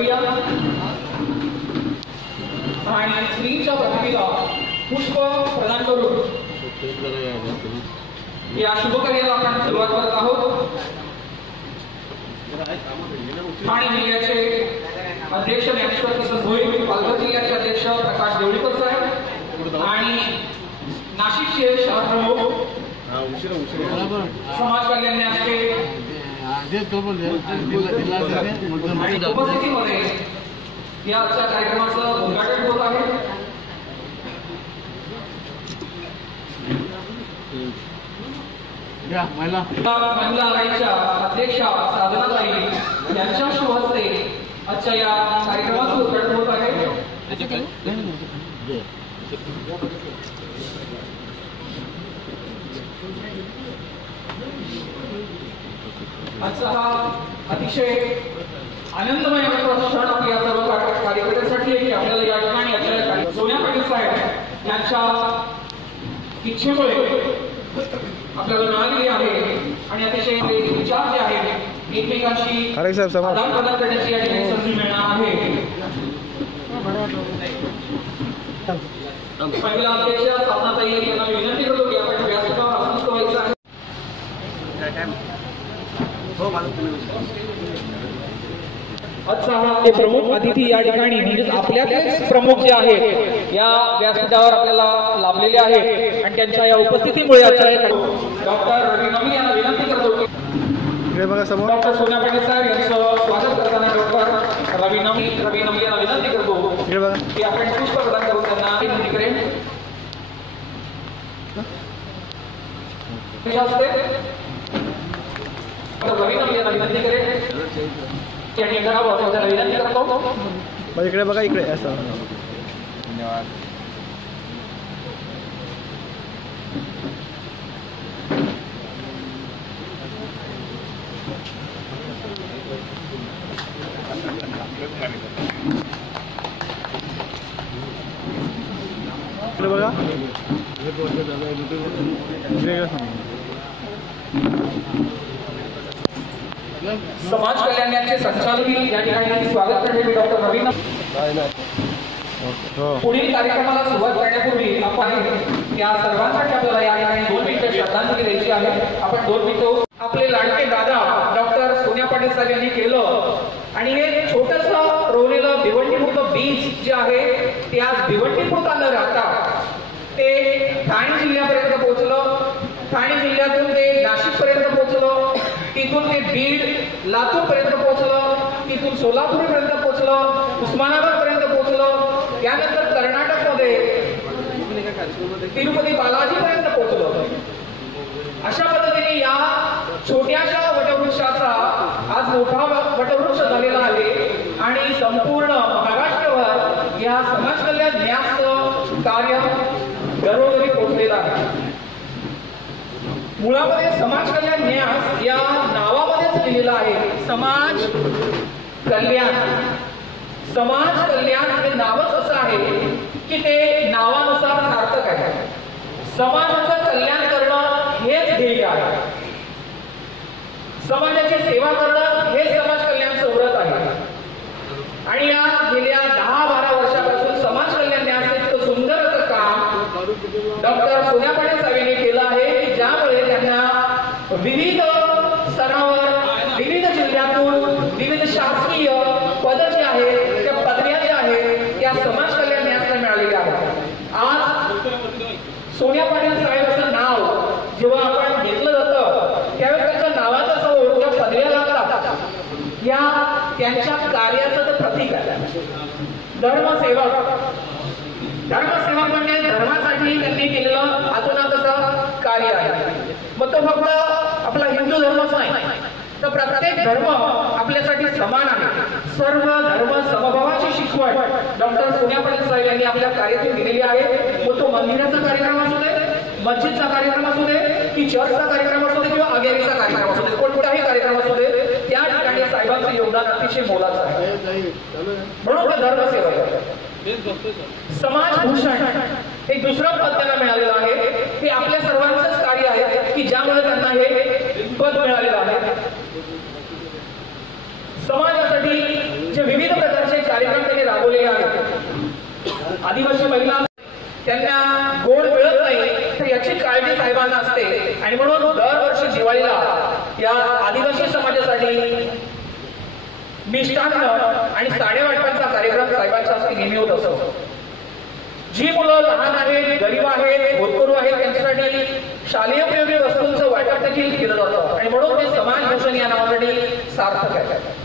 करूया आणि स्त्रीच्या प्रतिमेला पुष्प प्रदान करून या शुभ कार्याला आपण सुरुवात करत आहोत। ठाणे जिल्ह्याचे अध्यक्ष ज्ञानेश्वर किसन भोईर, पालघर जिल्ह्याचे अध्यक्ष प्रकाश देवळीकर साहेब आणि नाशिकचे शहर प्रमुख समाज कल्याण न्यासचे आणि उपस्थितीमध्ये या आजच्या कार्यक्रमाचं उद्घाटन होत आहे। महिला आघाडीच्या अध्यक्षा साधनाताई यांच्या शुभ हस्ते आजच्या या कार्यक्रमाचं उद्घाटन होत आहे। आजचा हा अतिशय आनंदमय क्षण आपल्या सर्व कार्यकर्त्यांसाठी आहे की आपल्याला या ठिकाणी आजच्या सोनिया पाटील साहेब यांच्या इच्छेमुळे आपल्याला मिळालेली आहे आणि अतिशय विचार जे आहेत एकमेकांशी आदान प्रदान करण्याची या ठिकाणी संधी मिळणार आहे। पहिला अध्यक्ष साधनाताई यांना विनंती करतो की आपण व्यासपीठावर आसन व्हायचं आहे। आजचा प्रमुख अतिथी या ठिकाणी म्हणजे आपल्यातलेच प्रमुख जे आहेत या व्यासपीठावर आपल्याला लाभलेले आहेत आणि त्यांच्या या उपस्थितीमुळे डॉक्टर रवी नमी यांना विनंती करतो की डॉक्टर सोनिया पाटील साहेब यांचं स्वागत करताना डॉक्टर रवी नमी यांना विनंती करतो की आपण पुष्प प्रदान करून त्यांना विनंती करेन। रवी नमी यांना विनंती करेन विनंती करतो। इकडे बघा, इकडे असं धन्यवाद। इकडे बघा, समाज कल्याणाचे संचालक या ठिकाणी स्वागत करण्यासाठी डॉक्टर रवी पुढील कार्यक्रमाला सुरुवात करण्यापूर्वी आपण या सर्वांसाठी आपल्याला या ठिकाणी 2 मिनिटं श्रद्धांजली द्यायची आहे। आपण 2 मिनिटं आपले लाडके दादा डॉक्टर सोनिया पाटील साहेब यांनी केलं आणि हे छोटंसं रोवलेलं भिवंडीपुरतं बीज जे आहे ते आज भिवंडीपुरता न राहता ते ठाणे जिल्ह्यापर्यंत पोहोचलं, ठाणे जिल्ह्यातून ते नाशिक पर्यंत पोहोचलं, तिथून ते बीड लातूर पर्यंत पोहोचलं, तिथून सोलापूर पर्यंत पोहोचलं, उस्मानाबाद पर्यंत पोहोचलं, त्यानंतर कर्नाटकमध्ये तिरुपती बालाजी पर्यंत पोहोचलं। अशा पद्धतीने या छोट्याशा वटवृक्षाचा आज मोठा वटवृक्ष झालेला आहे आणि संपूर्ण महाराष्ट्रभर या समाज कल्याण न्यास कार्य घरोघरी पोहोचलेलं आहे। मुळामध्ये समाज कल्याण न्यास या नावामध्येच लिहिलेलं आहे समाज कल्याण। समाज कल्याण हे नावच असं आहे की ते नावानुसार सार्थक आहे। समाजाचं कल्याण करणं हेच ध्येय आहे। समाजाची सेवा करणं हे समाज कल्याणचं व्रत आहे आणि या गेल्या 10-12 वर्षापासून समाज कल्याण न्यास इतकं सुंदर असं काम डॉक्टर सोनिया पाटील साहेब यांनी केलं आहे की ज्यामुळे त्यांना विविध स्तरावर विविध जिल्ह्यातून विविध शासकीय पद जे आहेत त्या पदव्या ज्या आहेत त्या समाज कल्याण न्यासला मिळालेल्या आहेत। आज सोनिया पाटील साहेब असं नाव जेव्हा आपण घेतलं जातं त्यावेळेस त्यांच्या नावाचा समोर ज्या पदव्या लागतात या त्यांच्या कार्याचं ते प्रतीक आहे। धर्मसेवक म्हणजे धर्मासाठी त्यांनी केलेलं अतोनातचं कार्य आहे। मग तो फक्त आपला हिंदू धर्मच नाही तर प्रत्येक धर्म आपल्यासाठी समान आहे। सर्व धर्म समभावाची शिकवण डॉक्टर सोनिया पाटील साहेब यांनी आपल्या कार्यातून दिलेली आहे। मग तो मंदिराचा कार्यक्रम असू दे, मस्जिदचा कार्यक्रम असू दे की चर्चचा कार्यक्रम असू दे किंवा अगेरीचा कार्यक्रम असू दे, कोणताही कार्यक्रम असू दे, त्या ठिकाणी साहेबांचं योगदान अतिशय मोलाचं आहे। म्हणून धर्मसेवक समाज भूषण एक दुसरं पद त्यांना मिळालेलं आहे। हे आपल्या सर्वांचंच कार्य आहे की ज्यामुळे त्यांना हे पद मिळालेलं आहे। समाजासाठी जे विविध प्रकारचे कार्यक्रम त्यांनी राबवलेले आहेत. आदिवासी महिला त्यांना गोड मिळत नाही तर याची काळजी साहेबांना असते आणि म्हणून दरवर्षी दिवाळीला या आदिवासी समाजासाठी मिष्टान्न आणि साडेवाटपांचा कार्यक्रम साहेबांच्या हस्ते नेहमी होत असतो. जी मुलं लहान आहेत, गरीब आहेत, भूतपूर्व आहेत त्यांच्यासाठी शालेय उपयोगी वस्तूंचं वाटप देखील केलं जातं आणि म्हणून ते समाज भूषण या नावासाठी सार्थक आहे.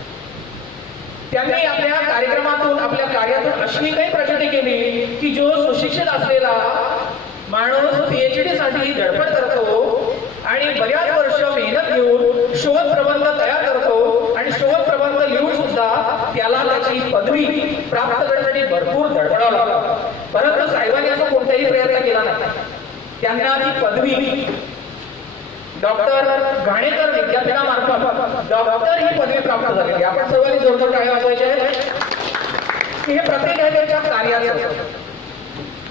त्यांनी आपल्या कार्यक्रमातून आपल्या कार्यातून अशी काही प्रगती केली की जो सुशिक्षित असलेला माणूस PhD साठी धडपड करतो आणि बऱ्याच वर्ष मेहनत घेऊन शोध प्रबंध तयार करतो आणि शोध प्रबंध लिहून सुद्धा त्याला त्याची पदवी प्राप्त करण्यासाठी भरपूर धडपडावं लागतं. परंतु साहेबांनी असा कोणताही प्रयत्न केला नाही. त्यांना ती पदवी डॉक्टर घाणेकर विद्यापीठामार्फत डॉक्टर ही पदवी प्राप्त झालेली. आपण सर्वांनी जोरदार टाळ्या वाजवायच्या की हे प्रत्येक आहे त्यांच्या कार्याचं.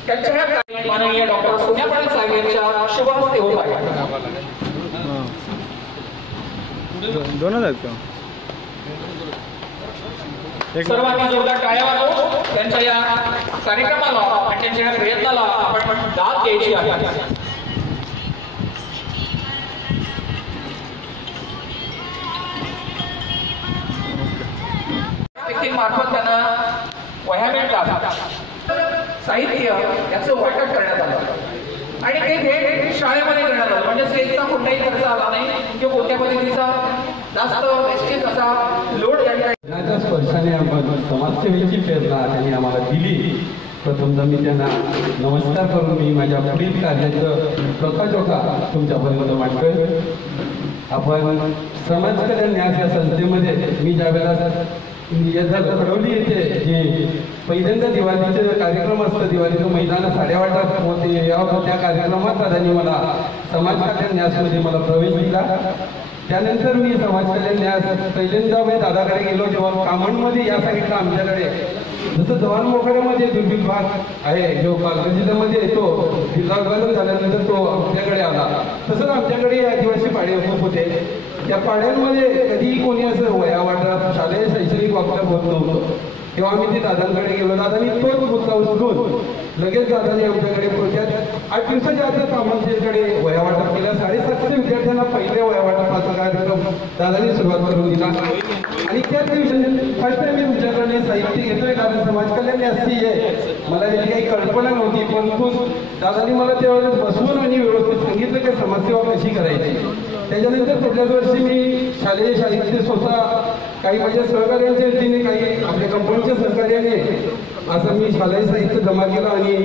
त्यांच्या ह्या कार्यात माननीय डॉक्टर सोन्या पाटील साहेब यांच्या शुभ हस्ते होत आहे. सर्वांनी जोरदार टाळ्या वाजवून त्यांच्या या कार्यक्रमाला आणि त्यांच्या या प्रयत्नाला आपण दाद द्यायची आहे. व्यक्तींमार्फत त्यांना वह्या मिळतात, साहित्य याचं वाटप करण्यात आलं आणि ते थेट शाळेमध्ये करण्यात आलं. म्हणजे स्टेजचा कोणताही खर्च आला नाही किंवा कोणत्या पद्धतीचा जास्त वेस्टेज असा लोड या स्पर्शाने आपण समाजसेवेची प्रेरणा त्यांनी आम्हाला दिली. प्रथमतः मी त्यांना नमस्कार करून मी माझ्या पुढील कार्याचं प्रकाशोका तुमच्यापर्यंत मांडतोय. आपण समाज कल्याण न्यास या संस्थेमध्ये मी ज्यावेळेला कडवली येते जे पहिल्यांदा दिवाळीचे कार्यक्रम असतं, दिवाळीचं मैदान साडेवाटात होते, त्या कार्यक्रमात दादांनी मला समाज कल्याण न्यासमध्ये मला प्रवेश दिला. त्यानंतर मी समाज कल्याण न्यास पहिल्यांदा मी दादाकडे गेलो तेव्हा कामणमध्ये या साईडला आमच्याकडे जसं जवान मोखाड्यामध्ये दुर्बीण भाग आहे जो पालघर जिल्ह्यामध्ये येतो, जिल्हा विभाजन झाल्यानंतर तो आमच्याकडे आला. तसंच आमच्याकडे आदिवासी पाडे खूप होते. त्या पाड्यांमध्ये कधीही कोणी असं वया वाटप शालेय शैक्षणिक वापर होत नव्हतं. तेव्हा आम्ही ते दादांकडे गेलो. दादांनी तोच मुद्दा उचलून लगेच दादांनी आमच्याकडे 8 दिवसाच्या आतच आमच्याकडे वया वाटप केलं. 750 विद्यार्थ्यांना पहिल्या वया वाटपाचा कार्यक्रम दादांनी सुरुवात करून दिला आणि त्याच दिवशी फर्स्ट टाइम मी तुमच्याकडे साहित्य घेतोय कारण समाज कल्याण असती आहे. मला त्याची काही कल्पना नव्हती, परंतु दादांनी मला त्यावेळेस बसवून आणि व्यवस्थित सांगितलं की समाजसेवा कशी करायची. त्याच्यानंतर पुढल्याच वर्षी मी शालेय साहित्य स्वतः काही माझ्या सहकार्यांच्या वतीने काही आपल्या कंपनीच्या सहकार्याने असं मी शालेय साहित्य जमा केलं आणि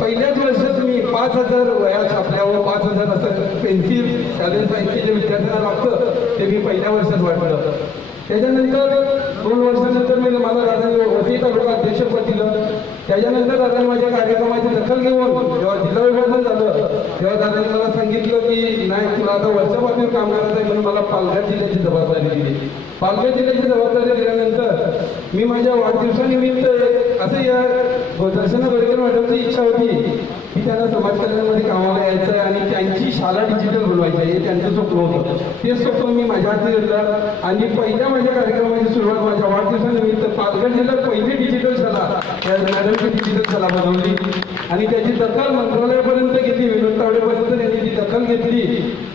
पहिल्याच वर्षात मी 5000 वया छापल्यावर 5000 असं पेन्सिल शालेय साहित्य जे विद्यार्थ्यांना लागतं ते मी पहिल्या वर्षात वाटलं. त्याच्यानंतर 2 वर्षानंतर मी मला दादांनी वसई तालुका अध्यक्षपद दिलं. त्याच्यानंतर दादांनी माझ्या कार्यक्रमाची दखल घेऊन जेव्हा जिल्हा विभाजन झालं तेव्हा दादांनी मला सांगितलं की नाही तुला आता वरच्या पातळीवर काम करायचं आहे म्हणून मला पालघर जिल्ह्याची जबाबदारी दिली. पालघर जिल्ह्याची जबाबदारी दिल्यानंतर मी माझ्या वाढदिवसानिमित्त असं या दर्शना गोरेकर मॅडमची इच्छा होती की त्यांना समाज कल्याणमध्ये कामाला यायचं आहे आणि त्यांची शाळा डिजिटल बनवायची आहे हे त्यांचं स्वप्न होतं. ते स्वप्न मी माझ्या हाती घेतलं आणि पहिल्या माझ्या कार्यक्रमाची सुरुवात माझ्या वाढदिवसानिमित्त पालघर जिल्ह्यात पहिली डिजिटल शाळा या मॅडमची डिजिटल शाळा बनवली आणि त्याची दखल मंत्रालयापर्यंत घेतली. विनोद तावडेपर्यंत त्यांनी ती दखल घेतली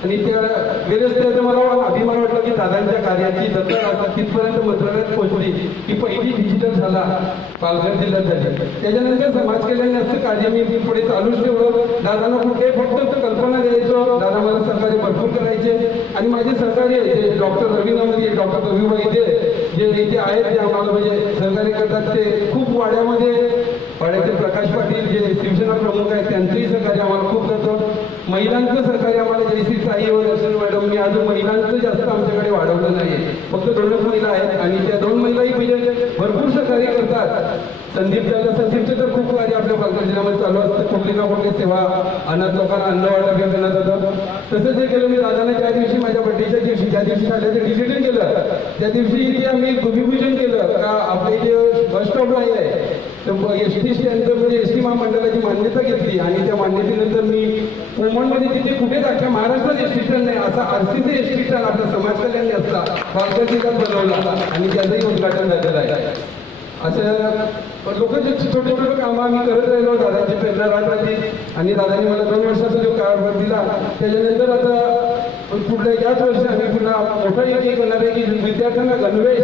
आणि त्या वेळेस त्याचा मला अभिमान वाटला की दादांच्या कार्याची दखल आता तिथपर्यंत मंत्रालयात पोहोचली की पहिली डिजिटल शाळा पालघर जिल्ह्यात झाली. त्याच्यानंतर समाज कल्याणाचं कार्य मी पुढे चालूच ठेवलं. दादांना कुठे फक्त कल्पना द्यायचो, दादा मला सहकार्य भरपूर करायचे आणि माझे सहकार्य जे डॉक्टर रवी नवदी, डॉक्टर रवी वैद्य जे इथे आहेत ते आम्हाला म्हणजे सहकार्य करतात. ते खूप वाड्याचे प्रकाश पाटील जे शिवसेना प्रमुख आहेत त्यांचंही सहकार्य आम्हाला खूप करतो. महिलांचं सहकार्य आम्हाला जयश्री ताई व दर्शन मॅडम मी अजून महिलांचं जास्त आमच्याकडे वाढवलं नाही. फक्त 2च महिला आहेत आणि त्या 2 महिलाही म्हणजे भरपूर सहकार्य करतात. संदीपचं तर खूप कार्य आपल्या पालघर जिल्ह्यामध्ये चालू असतं. कुठली ना कुठली सेवा अनाथ लोकांना अन्न वाटप करण्यात होतं. तसंच हे केलं मी दादाने ज्या दिवशी माझ्या बड्डेच्या दिवशी ज्या दिवशी शाळेचं डिजिटल केलं त्या दिवशी इथे आम्ही भूमिपूजन केलं का आपल्या इथे बस स्टॉप आहे तर एसटी स्टँडचं म्हणजे एसटी महामंडळाची मान्यता घेतली आणि त्या मान्यतेनंतर मी मुंबईमध्ये तिथे कुठेच अख्ख्या महाराष्ट्रात एसटी स्टँड नाही असा आरसीचे एसटी स्टँड आपल्या समाज कल्याण असता पालघर जिल्ह्यात बनवला आणि त्याचंही उद्घाटन झालेलं आहे. असं लोकांचे छोटे छोटे कामं आम्ही करत राहिलो. दादांची प्रेरणा राहत राहिली आणि दादांनी मला 2 वर्षाचा जो काळ दिला त्याच्यानंतर आता पुढल्या याच वर्षी आम्ही पुन्हा मोठा एक करणार आहे की विद्यार्थ्यांना गणवेश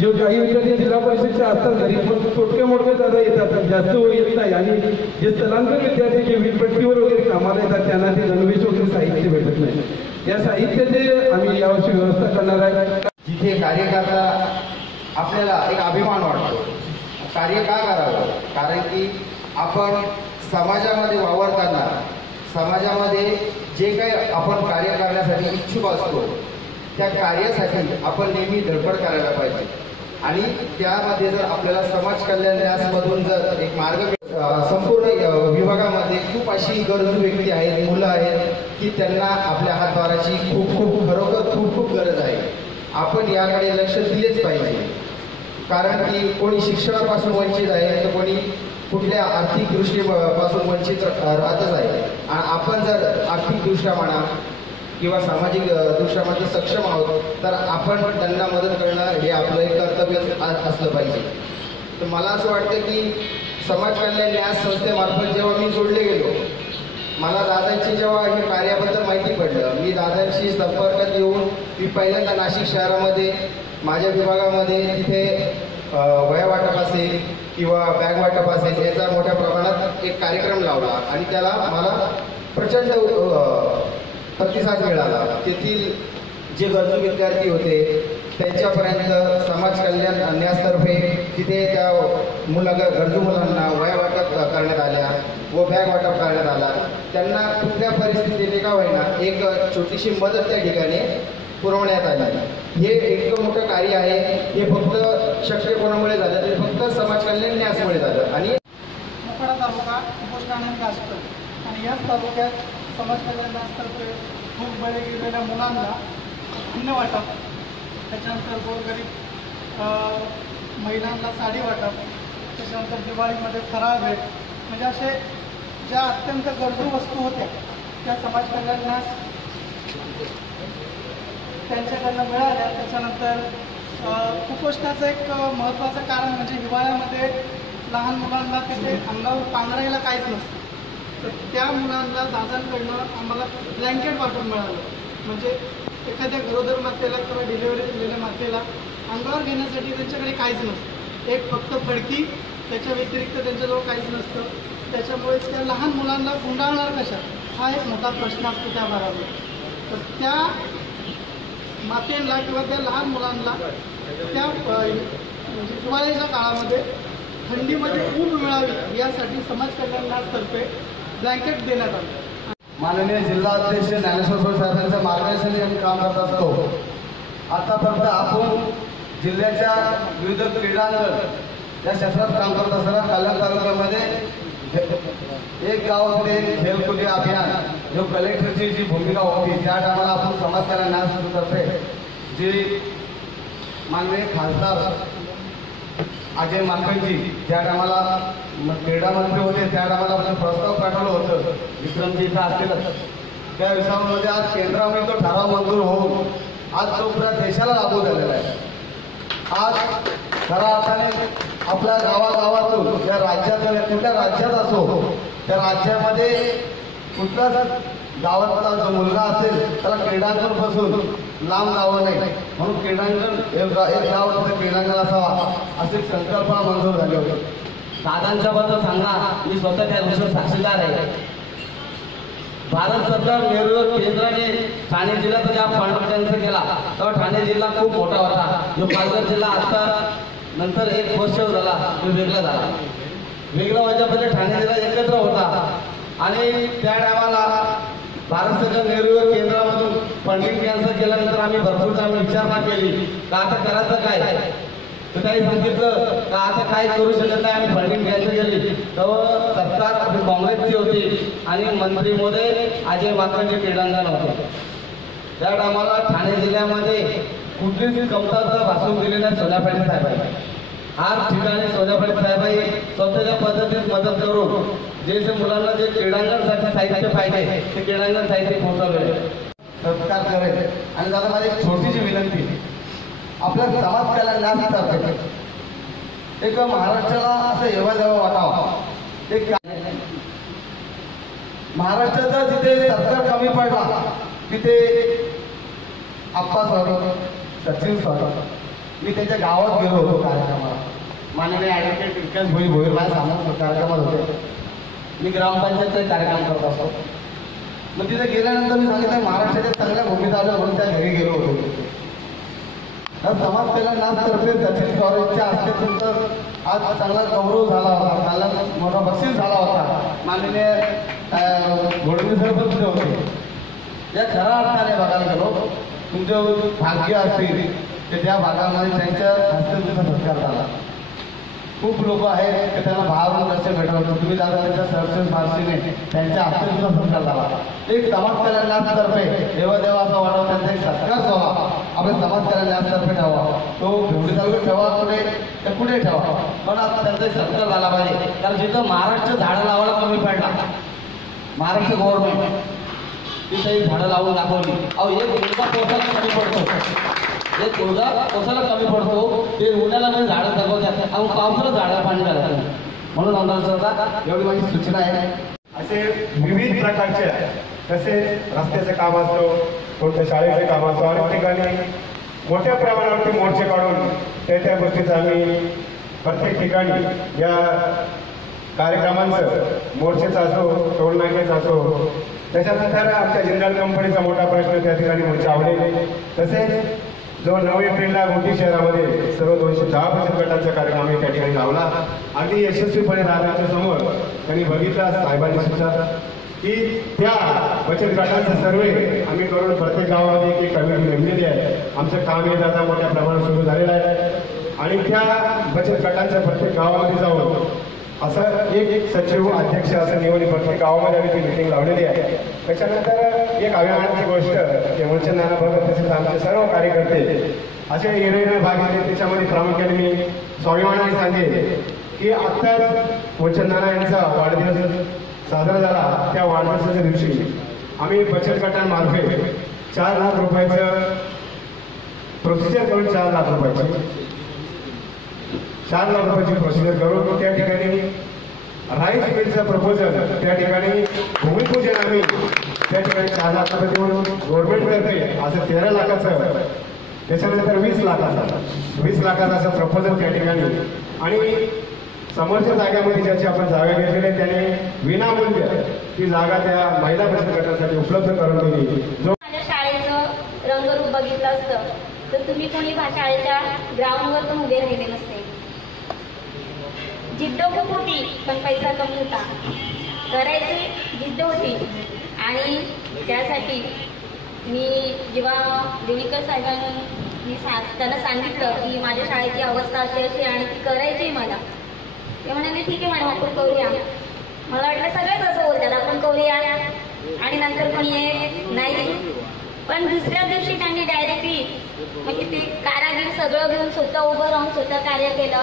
जो काही विद्यार्थी जिल्हा परिषदचे असतात घरी पण तोटके मोठके दादा येतात जास्त येत नाही आणि जे स्थलांतर विद्यार्थी जे वीटपट्टीवर वगैरे कामाला येतात त्यांना ते गणवेश वगैरे साहित्य भेटत नाही. या साहित्याचे आम्ही यावर्षी व्यवस्था करणार आहे. जिथे कार्य करता आपल्याला एक अभिमान वाटतो. कार्य का करावं? कारण की आपण समाजामध्ये वावरताना समाजामध्ये जे काही आपण कार्य करण्यासाठी इच्छुक असतो त्या कार्यासाठी आपण नेहमी धडपड करायला पाहिजे. आणि त्यामध्ये जर आपल्याला समाज कल्याण न्यासमधून जर एक मार्ग संपूर्ण विभागामध्ये खूप अशी गरजू व्यक्ती आहेत, मुलं आहेत की त्यांना आपल्या हातभाराची खूप खरोखर खूप गरज आहे. आपण याकडे लक्ष दिलेच पाहिजे. कारण की कोणी शिक्षणापासून वंचित आहे तर कोणी कुठल्या आर्थिक दृष्टीपासून वंचित राहतच आहे. आणि आपण जर आर्थिकदृष्ट्या म्हणा किंवा सामाजिक दृष्ट्यामध्ये सक्षम आहोत तर आपण त्यांना मदत करणं हे आपलं एक कर्तव्य असलं पाहिजे. तर मला असं वाटतं की समाज कल्याण न्यास संस्थेमार्फत जेव्हा मी जोडले गेलो मला दादांची जेव्हा हे कार्याबद्दल माहिती पडलं मी दादांशी संपर्कात येऊन मी पहिल्यांदा नाशिक शहरामध्ये माझ्या विभागामध्ये तिथे वया वाटप असेल किंवा बॅग वाटप असेल याचा मोठ्या प्रमाणात एक कार्यक्रम लावला आणि त्याला मला प्रचंड प्रतिसाद मिळाला. तेथील जे गरजू विद्यार्थी होते त्यांच्यापर्यंत समाज कल्याण न्यासतर्फे तिथे त्या गरजू मुलांना वया वाटप करण्यात आल्या व बॅग वाटप करण्यात आला. त्यांना कुठल्या परिस्थितीने का होईना एक छोटीशी मदत त्या ठिकाणी पुरवण्यात आली. हे इतकं मोठं कार्य आहे हे फक्त शक्य कोणामुळे झालं ते फक्त समाज कल्याण न्यासमुळे झालं. आणि मोखाडा तालुका कुपोषणाने असतो आणि याच तालुक्यात समाज कल्याण न्यासतर्फे खूप बळे गेलेल्या मुलांना धान्य वाटप त्याच्यानंतर गोरगरीब महिलांना साडी वाटप त्याच्यानंतर दिवाळीमध्ये फराळ भेट म्हणजे असे ज्या अत्यंत गरजू वस्तू होत्या त्या समाज कल्याण न्यास त्यांच्याकडनं मिळाल्या. त्याच्यानंतर कुपोषणाचं एक महत्त्वाचं कारण म्हणजे हिवाळ्यामध्ये लहान मुलांना तिथे अंगावर पांघरायला काहीच नसतं तर त्या मुलांना दादांकडनं आम्हाला ब्लँकेट वाटून मिळालं. म्हणजे एखाद्या गरोदर मातेला किंवा डिलिव्हरी झालेल्या मातेला अंगावर घेण्यासाठी त्यांच्याकडे काहीच नसतं. एक फक्त फडकी त्याच्या व्यतिरिक्त त्यांच्याजवळ काहीच नसतं. त्याच्यामुळे त्या लहान मुलांना गुंडाळणार कशा हा एक मोठा प्रश्न असतो त्या भागामध्ये. तर त्या मातेला किंवा त्या लहान मुलांना त्या म्हणजे हिवाळ्याच्या काळामध्ये थंडीमध्ये ऊब मिळावी यासाठी समाज कल्याण न्यासतर्फे ब्लँकेट देण्यात आलं. माननीय जिल्हाध्यक्ष ज्ञानेश्वर साहेबांच्या मार्गदर्शनाने आम्ही काम करत असतो. आतापर्यंत आपण जिल्ह्याच्या विविध क्रीडांगण या क्षेत्रात काम करत असताना कल्याण तालुक्यामध्ये एक गावामध्ये खेलकुदी अभियान जो कलेक्टरची जी भूमिका होती त्या टायमाला आपण समाज कल्याण न्यासतर्फे जी माननीय खासदार अजय माकणजी ज्या टायमाला क्रीडा मंत्री होते त्या टायमाला आपण प्रस्ताव पाठवलं होतं विक्रमजी इथं असतीलच त्या विषयामध्ये आज केंद्रामध्ये तो ठराव मंजूर होऊन आज तो पुऱ्या देशाला लागू झालेला आहे. आज खऱ्या अर्थाने आपल्या गावागावातून त्या राज्यात कुठल्या राज्यात असो त्या राज्यामध्ये कुठलाच गावातला जो मुलगा असेल त्याला क्रीडांगण पासून लांब गावं नाही म्हणून क्रीडांगण एक गाव तिथं क्रीडांगण असावा अशी संकल्पना मंजूर झाली होती. दादांच्या बद्दल सांगणार मी स्वतः त्या गोष्टीवर साक्षीदार आहे. भारत सरकार नेहरू केंद्राने ठाणे जिल्ह्याचा ज्या फंड त्यांचा केला तेव्हा ठाणे जिल्हा खूप मोठा होता. जो पालघर जिल्हा आता नंतर 1 वर्ष झाला तो वेगळा झाला. वेगळा व्हायच्या पहिले ठाणे जिल्हा एकत्र होता आणि त्या टायमाला भारत सरकार नेहरू केंद्रामधून फंडिंग कॅन्सल केल्यानंतर आम्ही भरपूर आम्ही विचारणा केली का आता करायचं काय. तर काही सांगितलं का आता काय करू शकत नाही आम्ही फंडिंग कॅन्सल केली. तेव्हा सरकार आपली काँग्रेसची होती आणि मंत्री महोदय अजय माकणजी क्रीडांगण होते. त्या टायमाला ठाणे जिल्ह्यामध्ये कुठलीच कमतरता भासून दिली नाही सोन्या पाटील साहेबांनी. आठ ठिकाणी सोन्यापडे साहेबाई स्वतःच्या पद्धतीत मदत करून जे मुलांना जे क्रीडांगणसाठी साहित्य पाहिजे ते क्रीडांगण साहित्य पोहोचवले सत्कार करेल. आणि दादा माझी एक छोटीशी विनंती, आपल्या समाज कल्याणासाठी एक महाराष्ट्राला असं येवा जावं वाटावं. एक महाराष्ट्राचा जिथे सरकार कमी पडला तिथे आप्पा स्वागत, सचिन स्वागत, मी त्यांच्या गावात गेलो होतो कार्यक्रमाला. माननीय ॲडव्होकेट विकास भोईर माझ्या सामाजिक कार्यक्रमात होते. मी ग्रामपंचायतचा कार्यक्रम करत असतो. मग तिथे गेल्यानंतर मी सांगितलं महाराष्ट्राच्या चांगल्या भूमीत आलो म्हणून त्या घरी गेलो होतो. समाज कल्याणातर्फे सचिन स्वागतच्या हस्ते तुमचं आज चांगला गौरव झाला होता, चांगला मोठा बक्षीस झाला होता. माननीय घोडवी सर पण तिथे होते. या खऱ्या अर्थाने बघायला गेलो तुमचं भाग्य असतील की त्या भागामध्ये त्यांच्या हस्ते तुमचा सत्कार झाला. खूप लोक आहेत की त्यांना बाहेरून दर्शन भेटवलं, तुम्ही दादा त्यांच्या सरसेस फारसीने त्यांच्या हस्ते सुद्धा सत्कार झाला. एक समाज कल्याणातर्फे देवा असं वाटावं त्यांचा एक सत्कार व्हावा, आपल्या समाज कल्याणातर्फे ठेवा. तो ढोबळी तालुक्यात ठेवा कुठे ठेवा, पण आता त्यांचा एक सत्कार झाला पाहिजे. कारण जिथं महाराष्ट्र झाडं लावायला कमी पडला, महाराष्ट्र गव्हर्नमेंट तिथे झाडं लावून दाखवली. अहो एक मुलगा पोसायला कमी पडतो, एक मुलगा पोसायला कमी पडतो, ते उन्हाळ्याला म्हणजे झाडं दाखवतात आणि पावसाला झाडं पाणी घालतात. म्हणून आमदार एवढी माझी सूचना आहे. असे विविध प्रकारचे तसेच रस्त्याचे काम असतो, कोणत्या शाळेचे काम असतो, अनेक ठिकाणी मोठ्या प्रमाणावरती मोर्चे काढून त्या गोष्टीचा आम्ही प्रत्येक ठिकाणी या कार्यक्रमांचं मोर्चेचा असो, टोलनाक्याचा असो, त्याच्यानंतर आमच्या जिंदाल कंपनीचा मोठा प्रश्न त्या ठिकाणी मोर्चे आवडले. तसेच जो 9 एप्रिलला गोटी शहरामध्ये सर्व 210 बचत गटांचा कार्यक्रम त्या ठिकाणी लावला. अगदी यशस्वीपणे राहण्याच्या समोर त्यांनी बघितला साहेबांनी सुद्धा की त्या बचत गटांचा सर्वे आम्ही करून प्रत्येक गावामध्ये एक कमिटी नेमलेली आहे. आमचं काम हे आता मोठ्या प्रमाणात सुरू झालेलं आहे आणि त्या बचत गटांच्या प्रत्येक गावामध्ये जाऊन असं एक सचिव अध्यक्ष असं निवडून प्रत्येक गावामध्ये आम्ही ती मिटिंग लावलेली आहे. त्याच्यानंतर एक अभिमानाची गोष्ट की मुलचंद नाना भगत तसेच आमचे सर्व कार्यकर्ते असे येणे भाग घेतले. त्याच्यामध्ये प्रामुख्याने मी स्वाभिमानाने सांगेन की आत्ताच मुलचंद नाना यांचा वाढदिवस साजरा झाला. त्या वाढदिवसाच्या दिवशी आम्ही बचत गटांमार्फत 4 लाख रुपयाचं प्रोसिजर करून 4 लाख रुपयाची 4 लाख रुपयाची प्रोसिजर करून त्या ठिकाणी राईस मिलचं प्रपोजल त्या ठिकाणी भूमिपूजन आम्ही त्या ठिकाणी 4 लाख रुपये देऊन गव्हर्नमेंट करते असं 13 लाखाचं, त्याच्यानंतर 20 लाखाचं असं प्रपोजल त्या ठिकाणी. आणि समोरच्या जागेमध्ये ज्याची आपण जागा घेतलेली त्याने विनामूल्य ती जागा त्या महिला बचत गटासाठी उपलब्ध करून दिली. जो माझ्या शाळेचं रंगरूप बघितलं असतं तर तुम्ही कोणी शाळेच्या ग्राउंडवर पण उभे राहिले नसते. जिद्द खूप होती पण पैसा कमी होता, करायची जिद्द होती. आणि त्यासाठी मी जेव्हा देवीकर साहेबांनी त्यांना सांगितलं की माझ्या शाळेची अवस्था अशी अशी आणि ती करायची मला, ते म्हणाले ठीक आहे मॅडम आपण करूया. मला वाटलं सगळेच असं बोलतात आपण करूया आणि नंतर पण ये नाही. पण दुसऱ्या दिवशी त्यांनी डायरेक्टली म्हणजे ते कारागीर सगळं घेऊन स्वतः उभं राहून स्वतः कार्य केलं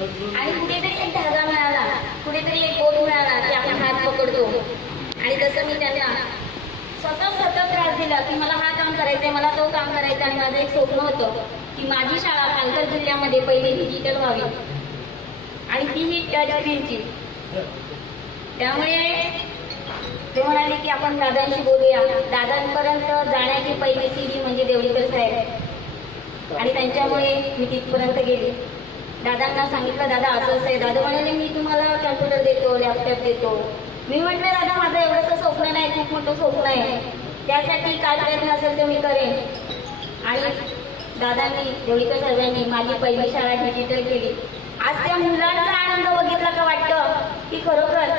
आणि कुठेतरी एक धागा मिळाला, कुठेतरी एक बोट मिळाला की आपण हात पकडतो. आणि तसं मी त्यांना सतत त्रास दिला की मला हा काम करायचंय, मला तो काम करायचं. आणि माझं एक स्वप्न होतं की माझी शाळा पालघर जिल्ह्यामध्ये पहिली डिजिटल व्हावी आणि तीही टच स्क्रीनची. त्यामुळे ते म्हणाले की आपण दादांशी बोलूया. दादांपर्यंत जाण्याची पहिली सीडी म्हणजे देवळीकर साहेब आणि त्यांच्यामुळे मी तिथपर्यंत गेली. दादांना सांगितलं दादा असं असं आहे. दादा म्हणाले मी तुम्हाला कॅम्प्युटर देतो, लॅपटॉप देतो. मी म्हटलं दादा माझं एवढंसं स्वप्न नाही, खूप मोठं स्वप्न आहे, त्यासाठी काय प्रयत्न असेल ते मी करेन. आणि दादांनी देवळीकर साहेबांनी माझी पहिली शाळा डिजिटल केली. आज त्या मुलांचा आनंद बघितला का वाटतं की खरोखर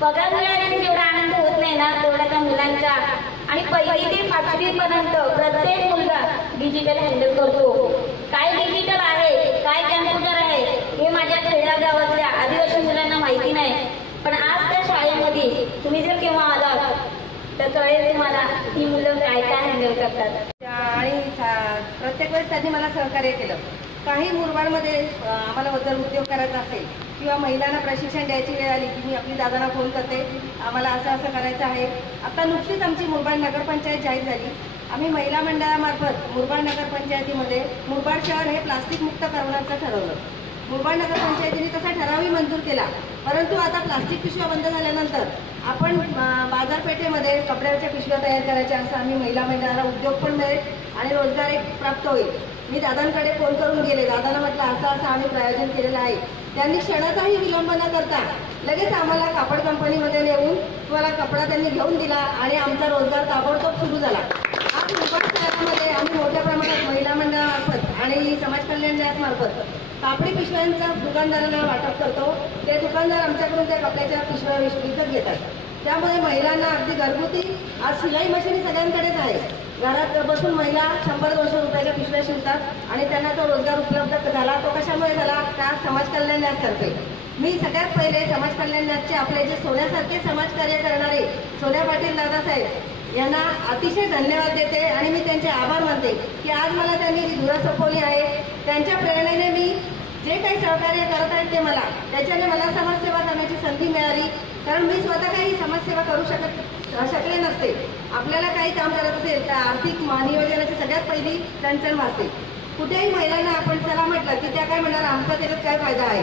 पगार मिळाल्याने जेवढा आनंद होत नाही ना तेवढा त्या मुलांचा. आणि 1ली ते 5वी पर्यंत प्रत्येक मुलगा डिजिटल हँडल करतो. काय डिजिटल आहे, काय कॅम्प्युटर आहे हे माझ्या खेड्या गावातल्या आदिवासी मुलांना माहिती नाही. पण आज त्या शाळेमध्ये तुम्ही जर केव्हा आलात तर कळेल तुम्हाला ती मुलं काय काय हँडल करतात. आणि प्रत्येक वेळेस त्यांनी मला सहकार्य केलं. काही मुरबाडमध्ये आम्हाला जर उद्योग करायचा असेल किंवा महिलांना प्रशिक्षण द्यायची वेळ आली की मी आपली दादांना फोन करते, आम्हाला असं असं करायचं आहे. आता नुकतीच आमची मुरबाड नगरपंचायत जाहीर झाली. आम्ही महिला मंडळामार्फत मुरबाड नगरपंचायतीमध्ये मुरबाड शहर हे प्लास्टिक मुक्त करण्याचं ठरवलं. मुरबाड नगरपंचायतीने तसा ठरावही मंजूर केला. परंतु आता प्लास्टिक पिशव्या बंद झाल्यानंतर आपण बाजारपेठेमध्ये कपड्याच्या पिशव्या तयार करायच्या, असं आम्ही महिला मंडळाला उद्योग पण मिळेल आणि रोजगार एक प्राप्त होईल. मी दादांकडे फोन करून गेले, दादांना म्हटलं असं असं आम्ही प्रयोजन केलेलं आहे. त्यांनी क्षणाचाही विलंब न करता लगेच आम्हाला कापड कंपनीमध्ये नेऊन तुम्हाला कपडा त्यांनी घेऊन दिला आणि आमचा रोजगार ताबडतोब सुरू झाला. आज मुरबाड शहरामध्ये आम्ही मोठ्या प्रमाणात महिला मंडळामार्फत आणि समाज कल्याण न्यासमार्फत कापडी पिशव्यांचं दुकानदारांना वाटप करतो. ते दुकानदार आमच्याकडून त्या कपड्याच्या पिशव्या विकत घेतात. त्यामुळे महिलांना अगदी घरगुती आज शिलाई मशीन सगळ्यांकडेच आहे. घरात बसून महिला 100-200 रुपयाच्या पिशव्या शिवतात आणि त्यांना तो रोजगार उपलब्ध झाला. तो कशामुळे झाला? त्या समाज कल्याण न्यासतर्फे. मी सगळ्यात पहिले समाज कल्याण न्यासचे आपले जे सोन्यासारखे समाजकार्य करणारे सोन्या पाटील दादासाहेब यांना अतिशय धन्यवाद देते आणि मी त्यांचे आभार मानते की आज मला त्यांनी जी धुरा सोपवली आहे. त्यांच्या प्रेरणेने मी जे काही सहकार्य करत आहेत ते त्याच्याने मला समाजसेवा करण्याची संधी मिळाली. कारण मी स्वतः काही समाजसेवा करू शकले नसते. आपल्याला काही काम करत असेल तर आर्थिक नियोजनाची सगळ्यात पहिली चणचण वाचते. कुठेही महिलांना आपण चला म्हटलं की त्या काय म्हणणार, आमचा त्याच्यात काय फायदा आहे.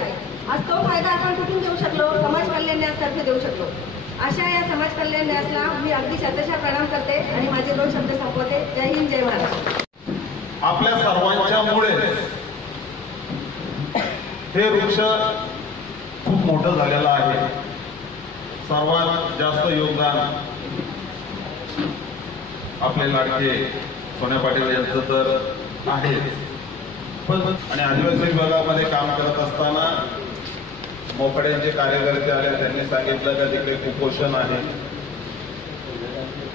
आज तो फायदा आपण कुठून देऊ शकलो? समाज कल्याण न्यासतर्फे देऊ शकलो. अशा या समाज कल्याण न्यासला मी अगदी शतशः प्रणाम करते आणि माझे 2 शब्द संपवते. जय हिंद, जय महाराष्ट्र. आपल्या सर्वांच्यामुळे हे वृक्ष खूप मोठं झालेलं आहे. सर्वात जास्त योगदान आपले लाडके सोन्या पाटील यांचं तर आहे. पण आणि आदिवासी विभागामध्ये काम करत असताना मोकड्यांचे कार्यकर्ते आले, त्यांनी सांगितलं का तिकडे कुपोषण आहे.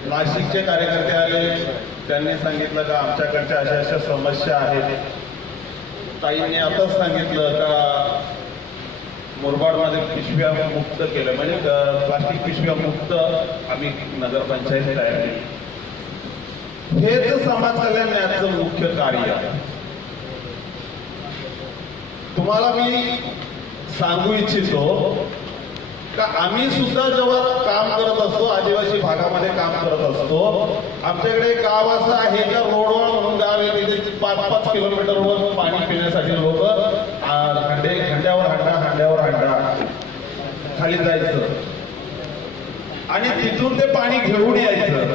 नाशिकचे कार्यकर्ते आले, त्यांनी सांगितलं का आमच्याकडच्या अशा अशा समस्या आहेत. ताईंनी आताच सांगितलं का मुरबाडमध्ये पिशव्या मुक्त केलं, म्हणजे प्लास्टिक पिशव्या मुक्त आम्ही नगरपंचायत तयार केली. हेच समाज कल्याण न्यायाचं मुख्य कार्य आहे. तुम्हाला मी सांगू इच्छितो का आम्ही सुद्धा जेव्हा काम करत असतो, आदिवासी भागामध्ये काम करत असतो, आमच्याकडे गाव असं आहे का रोडवर म्हणून गाव आहे, तिथे 5-5 किलोमीटरवर पाणी पिण्यासाठी लोक हंड्यावर हांडा खाली जायचं आणि तिथून ते पाणी घेऊन यायचं.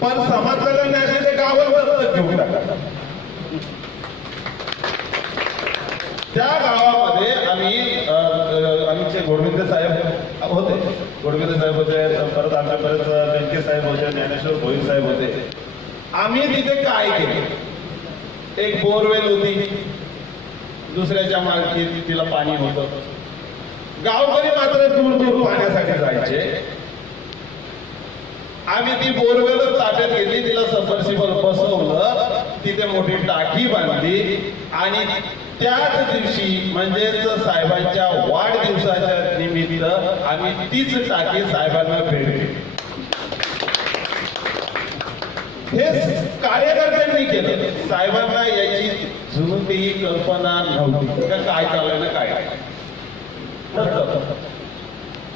पण समाज कल्याण न्यायाचे गावावर घेऊन टाका. त्या गावामध्ये आमचे गोडविंदे साहेब होते, परत आमच्यापर्यंत बेंके साहेब होते, ज्ञानेश्वर भोईर साहेब होते. आम्ही तिथे काय केले, एक बोरवेल होती, दुसऱ्याच्या मालकीत तिला पाणी होतं. गावकरी मात्र दूर दूर पाण्यासाठी जायचे. आम्ही ती बोरवेलच ताब्यात घेतली, तिला सबमर्सिबल बसवलं, तिथे मोठी टाकी बांधली आणि त्याच दिवशी म्हणजेच साहेबांच्या वाढदिवसाच्या निमित्त आम्ही तीच टाकी साहेबांना भेट दिली. हे कार्यकर्त्यांनी केलं. साहेबांना याची जुनतीही कल्पना नव्हती का काय चाललं काय.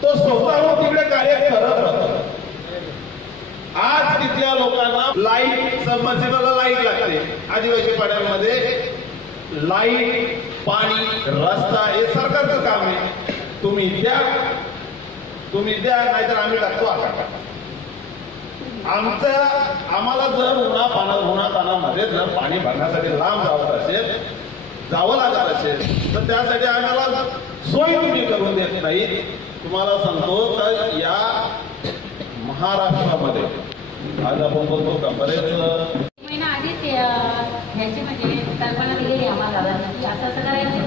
तो स्वतःहून तिकडे कार्य करत होता. आज तिथल्या लोकांना लाईट, सबमर्सिबलला लाईट लागते. आदिवासी पाड्यांमध्ये लाईट, पाणी, रस्ता हे सरकारचं काम आहे. तुम्ही द्या नाहीतर आम्ही टाकतो. आता आम्हाला जर उन्हातानामध्ये जर पाणी भरण्यासाठी लांब जावं लागत असेल तर त्यासाठी आम्हाला सोय तुम्ही करून देत नाही. तुम्हाला सांगतो तर या महाराष्ट्रामध्ये आज आपण बोलतो का बरेच महिना आधीच ह्याची म्हणजे कल्पना दिलेली आम्हाला की असं असं करायचं.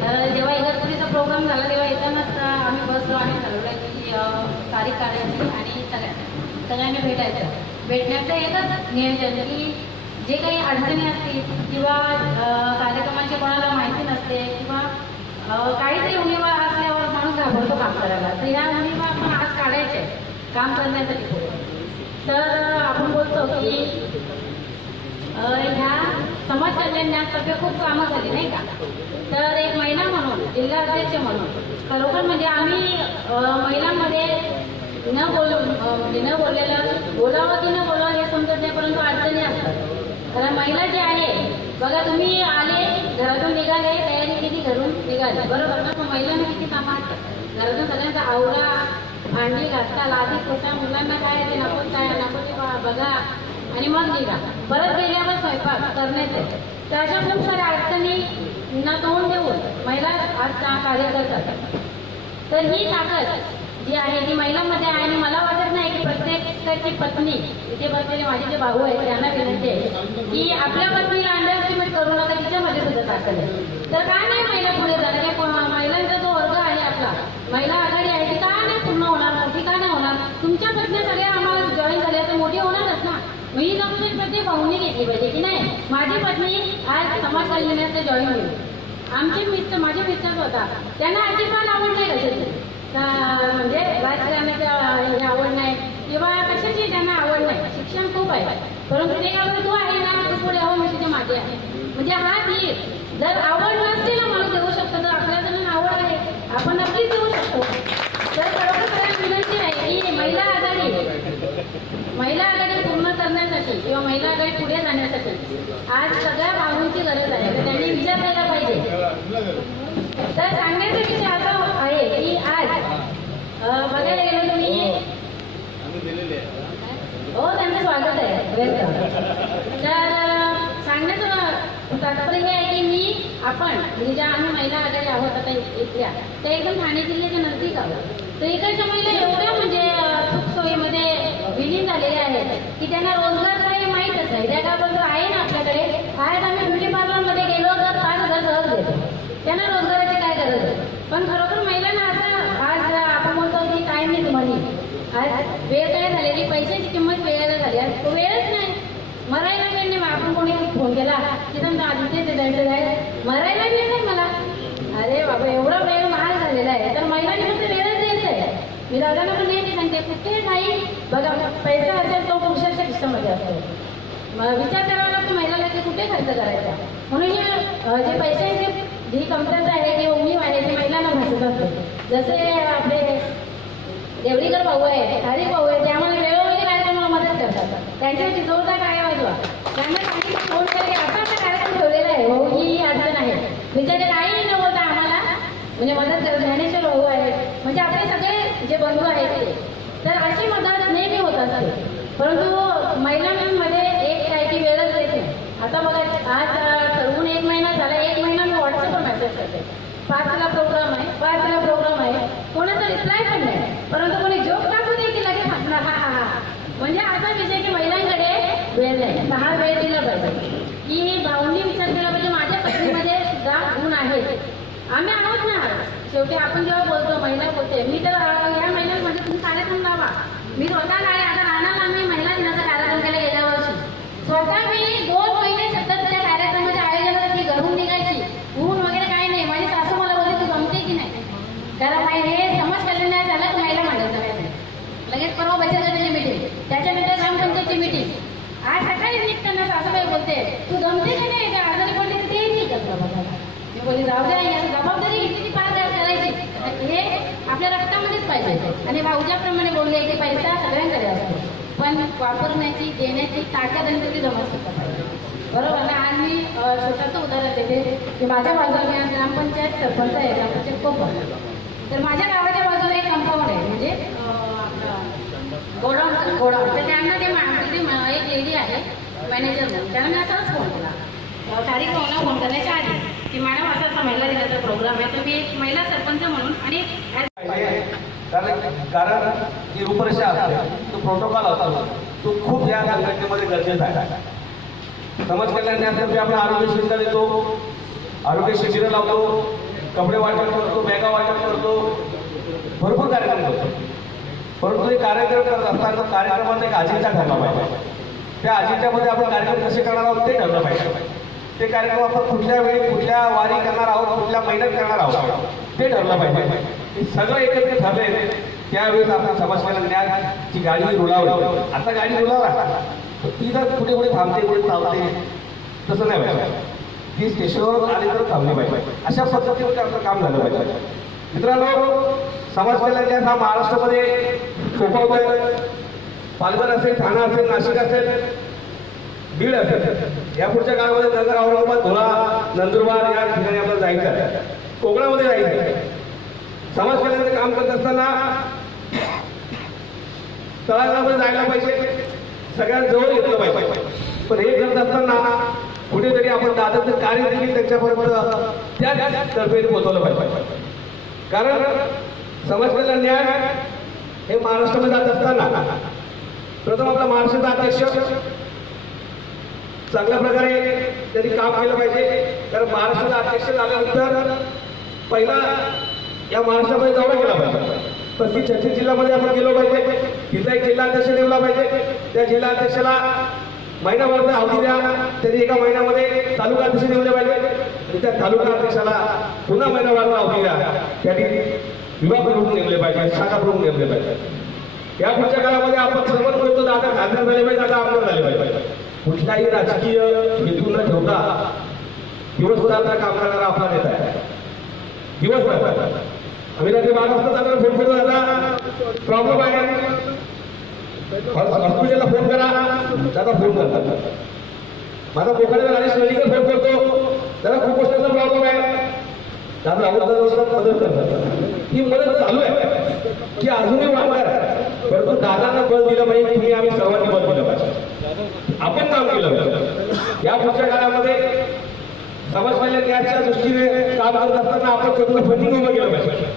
तर जेव्हा इगतपुरीचा प्रोग्राम झाला तेव्हा येतानाच आम्ही बसलो आणि ठरवलं की तारीख काढायची आणि सगळ्यांनी भेटायचं. भेटण्याचं एकच नियोजन की जे काही अडचणी असतील किंवा कार्यक्रमाची कोणाला माहिती नसते किंवा काहीतरी उणीवा असल्यावर माणूस घाबरतो काम करायला, तर ह्या उणीवा आपण आज काढायचे काम करण्यासाठी. तर आपण बोलतो की ह्या समाज कल्याणात सगळे खूप कामं झाली नाही का. तर एक महिला म्हणून, जिल्हा अध्यक्ष म्हणून खरोखर म्हणजे आम्ही महिलांमध्ये न बोललेलं बोलावं की न बोलावं हे समजत नाही, परंतु अडचणी असतात. कारण महिला जे आहे बघा, तुम्ही आले घरातून निघाले, तयारी केली, घरून निघाले, बरोबर ना. मग महिलांना किती कामं असतात घरातून, सगळ्यांचा आवरा, भांडी घासता, लादी पोसा, मुलांना काय ते नको काय नको ते बघा आणि मग निघा. परत गेल्यावर स्वयंपाक करण्याचे. तर अशा खूप साऱ्या अडचणींना तोंड देऊन महिला आज कार्य करतात. तर ही ताकद जी आहे ती महिलांमध्ये आहे. आणि मला वाटत नाही की प्रत्येकाची पत्नी, इथे बसलेले माझे जे भाऊ आहेत त्यांना विनंती आहे की आपल्या पत्नीला अंडर एस्टिमेट करू नका, तिच्यामध्ये सुद्धा ताकद आहे. तर का नाही महिला पुढे जाणार? महिलांचा जो वर्ग आहे आपला, महिला आघाडी आहे, ती का नाही पूर्ण होणार, मोठी का नाही होणार? तुमच्या पत्नी सगळ्या आम्हाला जॉईन झाल्या तर मोठी होणारच ना. मी जबाबदारी प्रत्येक भाऊनी घेतली पाहिजे की नाही, माझी पत्नी आज समाज कल्याणाचे जॉईन होईल. आमचे मिस्टर, माझे मिस्टर होता, त्यांना अजिबात आवड नाही कशाची, म्हणजे राजकारणाची आवड नाही किंवा कशाची त्यांना आवड नाही. शिक्षण खूप आहे, परंतु ते काय तू आहे ना, तू पुढे हवं म्हणजे माझे आहे. म्हणजे हा धीर जर आवड नसते ना मला देऊ शकतो, तर आपल्याला जर आवड आहे आपण नक्कीच देऊ शकतो. तर खरोखर सगळ्यांना विनंती आहे की महिला आघाडी पूर्ण करण्यासाठी किंवा महिला आघाडी पुढे जाण्यासाठी आज सगळ्या भाऊंची गरज आहे. तर त्यांनी विचार केला पाहिजे. तर सांगण्याचा विषय असा आहे की आज बघायला गेलो तुम्ही, हो त्यांचं स्वागत आहे. तर सांगण्याचं तात्पर्य हे आहे की आपण म्हणजे ज्या आम्ही महिला आघाडी आहोत आता इथल्या, त्या एकदम ठाणे जिल्ह्याच्या नजदीक आहोत. तर इकडच्या महिला एवढ्या म्हणजे सुखसोयीमध्ये विलीन झालेल्या आहेत की त्यांना रोजगार काही माहीतच नाही. त्या काबद्दल आहे ना आपल्याकडे, आज आम्ही ब्युटी पार्लरमध्ये गेलो तर 5,000 सहज देतो. त्यांना रोजगाराची काय गरज आहे? पण खरोखर महिलांना असं आज आपण म्हणतो की टाइम इज मनी. आज वेळ काय झालेली, पैशाची किंमत वेळेला झाली. आज वेळच नाही, मरायला वेळ नाही. आपण कोणी फोन केला की समजा आधी ते जायचं आहे, मरायला वेळ नाही मला. अरे बाबा एवढा वेळ महाग झालेला आहे. तर महिलांनी फक्त वेळच द्यायचं आहे. मी दादांना पण नेहमी सांगते, कुठे काही बघा पैसा असेल तो पुरुषाच्या खिशामध्ये असतो. विचार करावा लागतो महिलाला की कुठे खर्च करायचा. म्हणून जे पैशाची जी कमतरता आहे किंवा उणीव आहे ती महिलांना भासत असते. जसे आपले देवडीकर भाऊ आहे, तारीख भाऊ आहे, ते आम्हाला वेळोवेळी कार्यक्रमाला मदत करतात. त्यांच्यासाठी जोरदार टाळ्या वाजवा. त्यांना सांगितलं फोन केले असा कार्यक्रम ठेवलेला आहे, भाऊ ही अडचण आहे, बिचारे काही न बोलता आम्हाला म्हणजे मदत करत. ज्ञानेश्वर भाऊ आहेत, म्हणजे आपले सगळे जे बंधू आहेत ते. तर अशी मदत नेहमी होत असते. परंतु महिलांमध्ये एक काय की वेळच देत नाही. आता बघा आज ठरवून 1 महिना झाला, 1 महिना मी व्हॉट्सअपवर मेसेज करते, 5ला प्रोग्राम आहे, 5ला प्रोग्राम आहे, कोणाचा रिप्लाय पण नाही. परंतु कोणी जोक टाकू दे की लगेच हसणार, हा हा हा. म्हणजे असा विषय की महिलांकडे वेळ नाही. हा वेळ दिला पाहिजे की भाऊंनी विचार केला पाहिजे माझ्या पत्नीमध्ये सुद्धा गुण आहेत. आम्ही आहोत ना, शेवटी आपण जेव्हा बोलतो महिला बोलते. मी तर या महिन्यात म्हणजे तुम्ही कार्यक्रम लावा. मी स्वतः काय आता राहणार, आम्ही महिला दिनाचा कार्यक्रम केला गेल्या वर्षी. स्वतः मी 2 महिने सतत त्या कार्यक्रमाच्या आयोजनात मी घरून निघायची, ऊन वगैरे काही नाही. माझी सासू मला बोलते तू जमते की नाही, कारण हे समाज कल्याण झालं तर महिला मांडायचं काय नाही. लगेच परवा बचत गटाची मीटिंग, त्याच्यानंतर ग्रामपंचायतची मीटिंग. आज सकाळी निघताना सासूबाई बोलते तू जमते की नाही, काय आजारी पडले तर ते नाही करत बघा. मी बोलली जाऊ द्या, जबाबदारी घेतली ती पार करायची. हे आपल्या रक्तामध्येच पाहिजे. आणि भाऊजाप्रमाणे बोलले की पैसा सगळ्यांकडे असतो, पण वापरण्याची देण्याची ताकद आणि त्याची जमा सुद्धा पाहिजे, बरोबर ना. आणि मी छोटंसं उदाहरण देते की माझ्या बाजूला ग्रामपंचायत सरपंच आहे, ग्रामपंचायत खूप आहे. तर माझ्या गावाच्या बाजूला एक कंपाऊंड आहे, म्हणजे गोडाऊन. तर त्यांना ते एक लेडी आहे मॅनेजर म्हणून, त्यांना मी असाच फोन केला तारीख भाऊना फोन करण्याच्या आधी की मॅडम असा महिला दिनाचा प्रोग्राम आहे, तर मी एक महिला सरपंच म्हणून आणि कारण ही रूपरेषा असते, तो प्रोटोकॉल असतो, तो खूप या संघटनेमध्ये गरजेचा आहे. समाज कल्याणासाठी आपण आरोग्य शिबिर देतो, आरोग्य शिबिरं लावतो, कपडे वाटप करतो, बॅगा वाटप करतो, भरपूर कार्यक्रम करतो. परंतु हे कार्यक्रम करत असताना कार्यक्रमात एक अजेंडा ठरला पाहिजे. त्या अजेंड्यामध्ये आपण कार्यक्रम कसे करणार आहोत ते ठरलं पाहिजे. ते कार्यक्रम आपण कुठल्या वेळी कुठल्या वारी करणार आहोत, कुठल्या महिन्यात करणार आहोत ते ठरलं पाहिजे. हे सगळं एकत्र ठरले त्यावेळेस आपण समाज कल्याणाची गाडी रुलावली. आता गाडी रुलावला ती जर कुठे कुठे थांबते, कुठे चालते, तसं नाही पाहिजे. ती स्टेशनवर आली तर थांबली पाहिजे. अशा पद्धतीने आपलं काम झालं पाहिजे. मित्रांनो, समाज कल्याण हा महाराष्ट्रामध्ये फोफावतोय. पालघर असेल, ठाणा असेल, नाशिक असेल, बीड असेल, या पुढच्या काळामध्ये नगर, औरंगाबाद, धुळा, नंदुरबार या ठिकाणी आपल्याला जायचं आहे. कोकणामध्ये जायचं आहे. समाज कल्याणाचं काम करत असताना तळागाळामध्ये जायला पाहिजे, सगळ्यांना जवळ घेतलं पाहिजे. पण हे करत असताना कुठेतरी आपण दादाचं कार्य देखील त्याच्याबरोबर त्याच तर्फेने पोहोचवलं पाहिजे. कारण समाज कल्याण न्याय हे महाराष्ट्रामध्ये जात असताना प्रथम आपला महाराष्ट्राचा अध्यक्ष चांगल्या प्रकारे त्यांनी काम केलं पाहिजे. कारण महाराष्ट्राचा अध्यक्ष झाल्यानंतर पहिला या महाराष्ट्रामध्ये दौरा केला पाहिजे. 35-36 जिल्ह्यामध्ये आपण गेलो पाहिजे. तिथला एक जिल्हाध्यक्ष नेमला पाहिजे. त्या जिल्हाध्यक्षाला महिनाभर अवधी द्या. त्यांनी एका महिन्यामध्ये तालुका अध्यक्ष नेमले पाहिजे आणि त्या तालुका अध्यक्षाला पुन्हा महिनाभर अवधी द्या. त्यांनी विभाग प्रमुख नेमले पाहिजे, शाखा प्रमुख नेमले पाहिजे. या पुढच्या काळामध्ये आपण सर्वच बोलतो, दादा खासदार झाले पाहिजे, दादा आमदार झाले पाहिजे. कुठलाही राजकीय हेतू न ठेवता दिवसभराचा काम करणारा आपला नेता आहे. दिवसभर आम्ही रात्री 12 वाजता दादा फोन करू, दादा प्रॉब्लेम आहे, हॉस्पिटलला फोन करा, दादा फोन करतात. माझा बोकाड्याला राजेश मेडिकल फोन करतो, दादा कुपोषणाचा प्रॉब्लेम आहे, दादा मदत करतात. ही मदत चालू आहे की अजूनही वाढणार आहे. परंतु दादांना बळ दिलं पाहिजे, तुम्ही आम्ही सर्वांनी बळ दिलं पाहिजे, आपण काम केलं पाहिजे. या पुढच्या काळामध्ये समाज कल्याण न्यायाच्या दृष्टीने काम करत असताना आपण स्वतःला फंडिंग उभं केलं पाहिजे.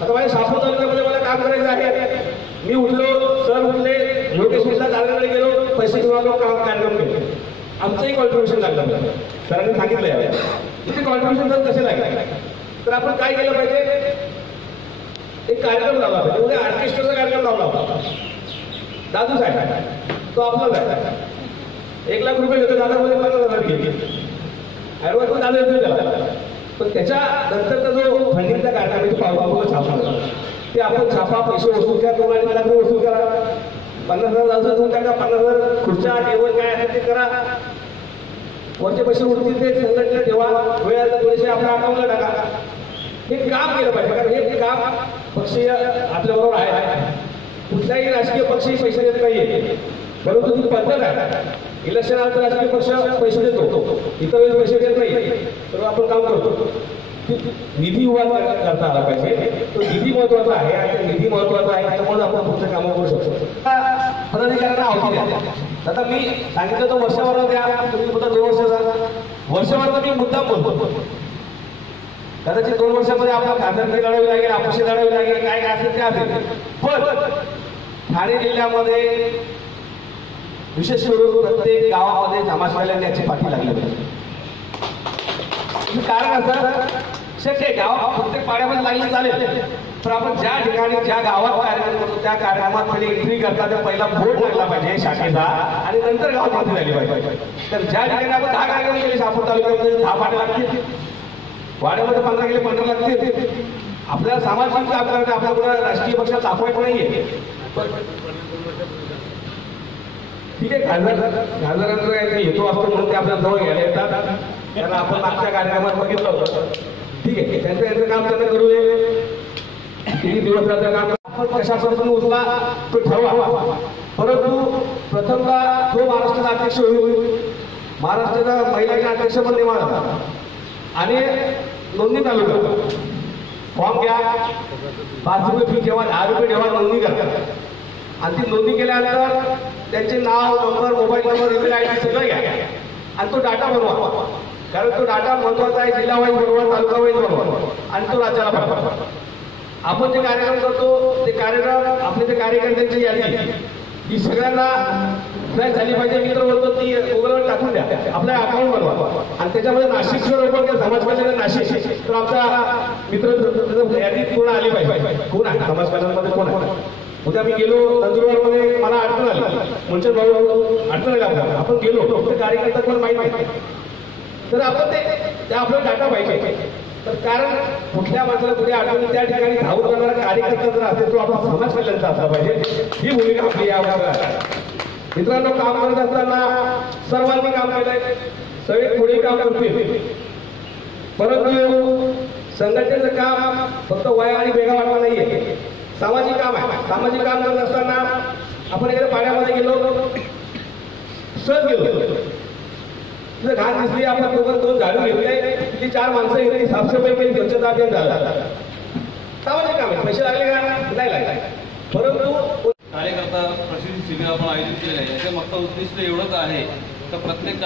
आता माझ्या शहापूर तालुक्यामध्ये मला काम करायचं आहे. मी उठलो, सर उठले, लोकेश मिश्रा कार्यक्रमाला गेलो, पैसे घेऊन आलो, कार्यक्रम केले. आमचंही कॉन्ट्रीब्युशन लागलं. सरांनी सांगितलं यावेळी इथे कॉन्ट्रीब्युशन जर कसे लागले तर आपण काय केलं पाहिजे, एक कार्यक्रम लावला पाहिजे. उद्या ऑर्केस्ट्राचा कार्यक्रम लावला होता दादू साहेब, तो आपलाच आहे. 1 लाख रुपये घेतो, दादामध्ये 50,000 घेतले. ऍडव्हान्स पण दादा येतो त्याला. पण त्याच्या नंतरचा जो फंडिंगचा कार्यक्रम आहे तो पावसामुळे छापा, ते आपण छापा, पैसे वसूल करा, 2-2.5 लाख रुपये वसूल करा, 50,000 देऊन टाका, 50,000 खुर्च्या टेबल काय आहे ते करा, वरचे पैसे उरतील ते संघटनेला ठेवा, वेळाला थोडेसे आपल्या अकाउंटला टाका. हे काम केलं पाहिजे. कारण हे काम पक्षीय आपल्याबरोबर आहे. कुठलाही राजकीय पक्षही पैसे देत नाहीये, परंतु ती पद्धत आहे. इलेक्शन आलं तर राजकीय पक्ष पैसे देतो, इतर वेळेस पैसे देत नाही, तर आपण काम करतो. निधी उभा करता आला पाहिजे. तो निधी महत्वाचा आहे आणि निधी महत्वाचा आहे त्यामुळे आपण पुढचं कामं करू शकतो. पदाधिकाऱ्यांना अवधी द्या. आता मी सांगितलं तो वर्षभर द्या, तुम्ही सुद्धा 2 वर्षाचा वर्षभर मी मुद्दाम बोलतो. कदाचित 2 वर्षामध्ये आपल्याला खासदारकी लढावी लागेल, अपक्ष लढावी लागेल, काय काय असेल ते असेल. पण ठाणे जिल्ह्यामध्ये विशेष करून प्रत्येक गावामध्ये समाज कल्याणाची पाठी लागली पाहिजे. कारण असं शक्य आहे, गावात प्रत्येक पाड्यामध्ये लागली चालेल, पण आपण ज्या ठिकाणी ज्या गावात कार्यक्रम करतो त्या कार्यक्रमात पहिले एंट्री करता तर पहिला बोर्ड लागला पाहिजे शाखेचा आणि नंतर गावात पाठी झाली पाहिजे. तर ज्या ठिकाणी आपण 10 कार्यक्रम केले शहापूर तालुक्यामध्ये 10 पाड्या लागतील, वाड्यामध्ये 15 गेले 15 लागतील. आपल्याला सामाजिक काम करायचं, आपल्याला राजकीय पक्षात दाखवायचं नाहीये. ठीक आहे, खासदारांचा काही हेतू असतो म्हणून ते आपल्या जवळ घ्यायला येतात. त्यांना आपण मागच्या कार्यक्रमात बघितलं होतं. ठीक आहे, त्यांचं काम त्यांना करू दे. किती दिवस राहतं काम आपण कशा पद्धतीने उचला तो ठरवा. परंतु प्रथमतः जो महाराष्ट्राचा अध्यक्ष होईल, महाराष्ट्राचा महिलांचा अध्यक्ष पण नेमला जातात आणि नोंदणी चालू करतात. फॉर्म घ्या, 5 रुपये फी ठेवा, 10 रुपये ठेवा, नोंदणी करतात. आणि ती नोंदणी केल्यानंतर त्यांचे नाव, number, mobile number, email ID सगळं घ्या आणि तो डाटा बनवा. कारण तो डाटा महत्वाचा आहे. जिल्हा वाईज बनवा, तालुका वाईज बनवा आणि तो राज्याला पाठवा. आपण जे कार्यक्रम करतो ते कार्यक्रम आपले जे कार्यकर्त्यांची यादी ही सगळ्यांना झाली पाहिजे. मी तर बोलतो ती गुगलवर टाकून द्या, आपल्या अकाउंट बनवा आणि त्याच्यामध्ये नाशिकचं रोपण समाज कल्याण नाशिक, तर आमचा मित्र यादी पूर्ण आली पाहिजे. कोण आहे समाज कल्याणमध्ये, कोण आहे. उद्या मी गेलो नंदुरबारमध्ये, मला अडचण आली, म्हणजे भाऊ अडचण आली आपल्याला, आपण गेलो तर कार्यकर्ता कोण माहीत नाही, तर आपण ते आपला डाटा पाहिजे. तर कारण कुठल्या माणसाला कुठे अडचणी त्या ठिकाणी धावून करणारा कार्यकर्ता जर असेल तो आपला समाज कल्याणचा असला पाहिजे. ही भूमिका आपली यावर आहे. मित्रांनो, काम करत असताना सर्वांनी काम केलंय, सगळे थोडे काम करतील, परंतु संघटनेचं काम फक्त वया आणि वेगा वाटला नाहीये, सामाजिक काम आहे. सामाजिक काम करत असताना आपण इकडे पाण्यामध्ये गेलो, सहज गेलो, तिथे घाण दिसली, आपण दोन झाडू घेतले, तिथली 4 माणसं घेतली, साफसफाई केली, स्वच्छता अभियान झालं. सामाजिक काम आहे, पैसे लागले का नाही लागले, परंतु कार्यकर्ता प्रशिक्षण शिबिर आपण आयोजित केलेलं आहे. याच्या मागचं उद्दिष्ट एवढंच आहे तर प्रत्येक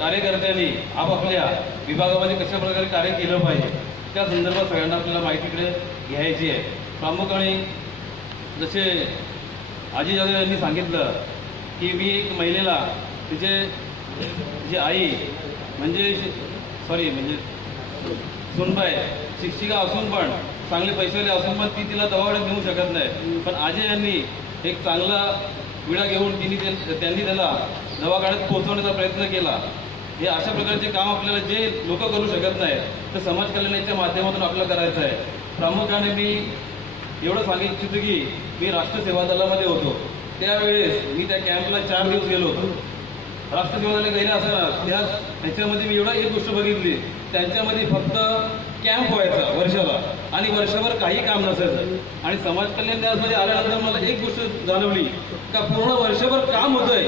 कार्यकर्त्यांनी आपापल्या विभागामध्ये कशा प्रकारे कार्य केलं पाहिजे त्या संदर्भात सगळ्यांना आपल्याला माहितीकडे घ्यायची आहे. प्रामुख्याने जसे आजी जाधव यांनी सांगितलं की मी एक महिलेला तिची आई म्हणजे सुनबाई शिक्षिका असून पण चांगले पैसेवाले असून पण ती तिला दवाखान्यात नेऊ शकत नाही, पण आजी यांनी एक चांगला विडा घेऊन त्यांनी त्याला दवाखान्यात पोहोचवण्याचा प्रयत्न केला. हे अशा प्रकारचे काम आपल्याला जे लोक करू शकत नाही तर समाज कल्याणाच्या माध्यमातून आपल्याला करायचं आहे. प्रामुख्याने मी एवढं सांगू इच्छितो की मी राष्ट्र सेवा दलामध्ये होतो, त्यावेळेस मी त्या कॅम्पला 4 दिवस गेलो होतो. राष्ट्र सेवा दलाला गेले असताना ह्याच्यामध्ये मी एक गोष्ट बघितली, त्यांच्यामध्ये फक्त कॅम्प व्हायचा वर्षाला आणि वर्षभर काही काम नसायचं. आणि समाज कल्याण त्यामध्ये आल्यानंतर मला एक गोष्ट जाणवली का पूर्ण वर्षभर काम होतंय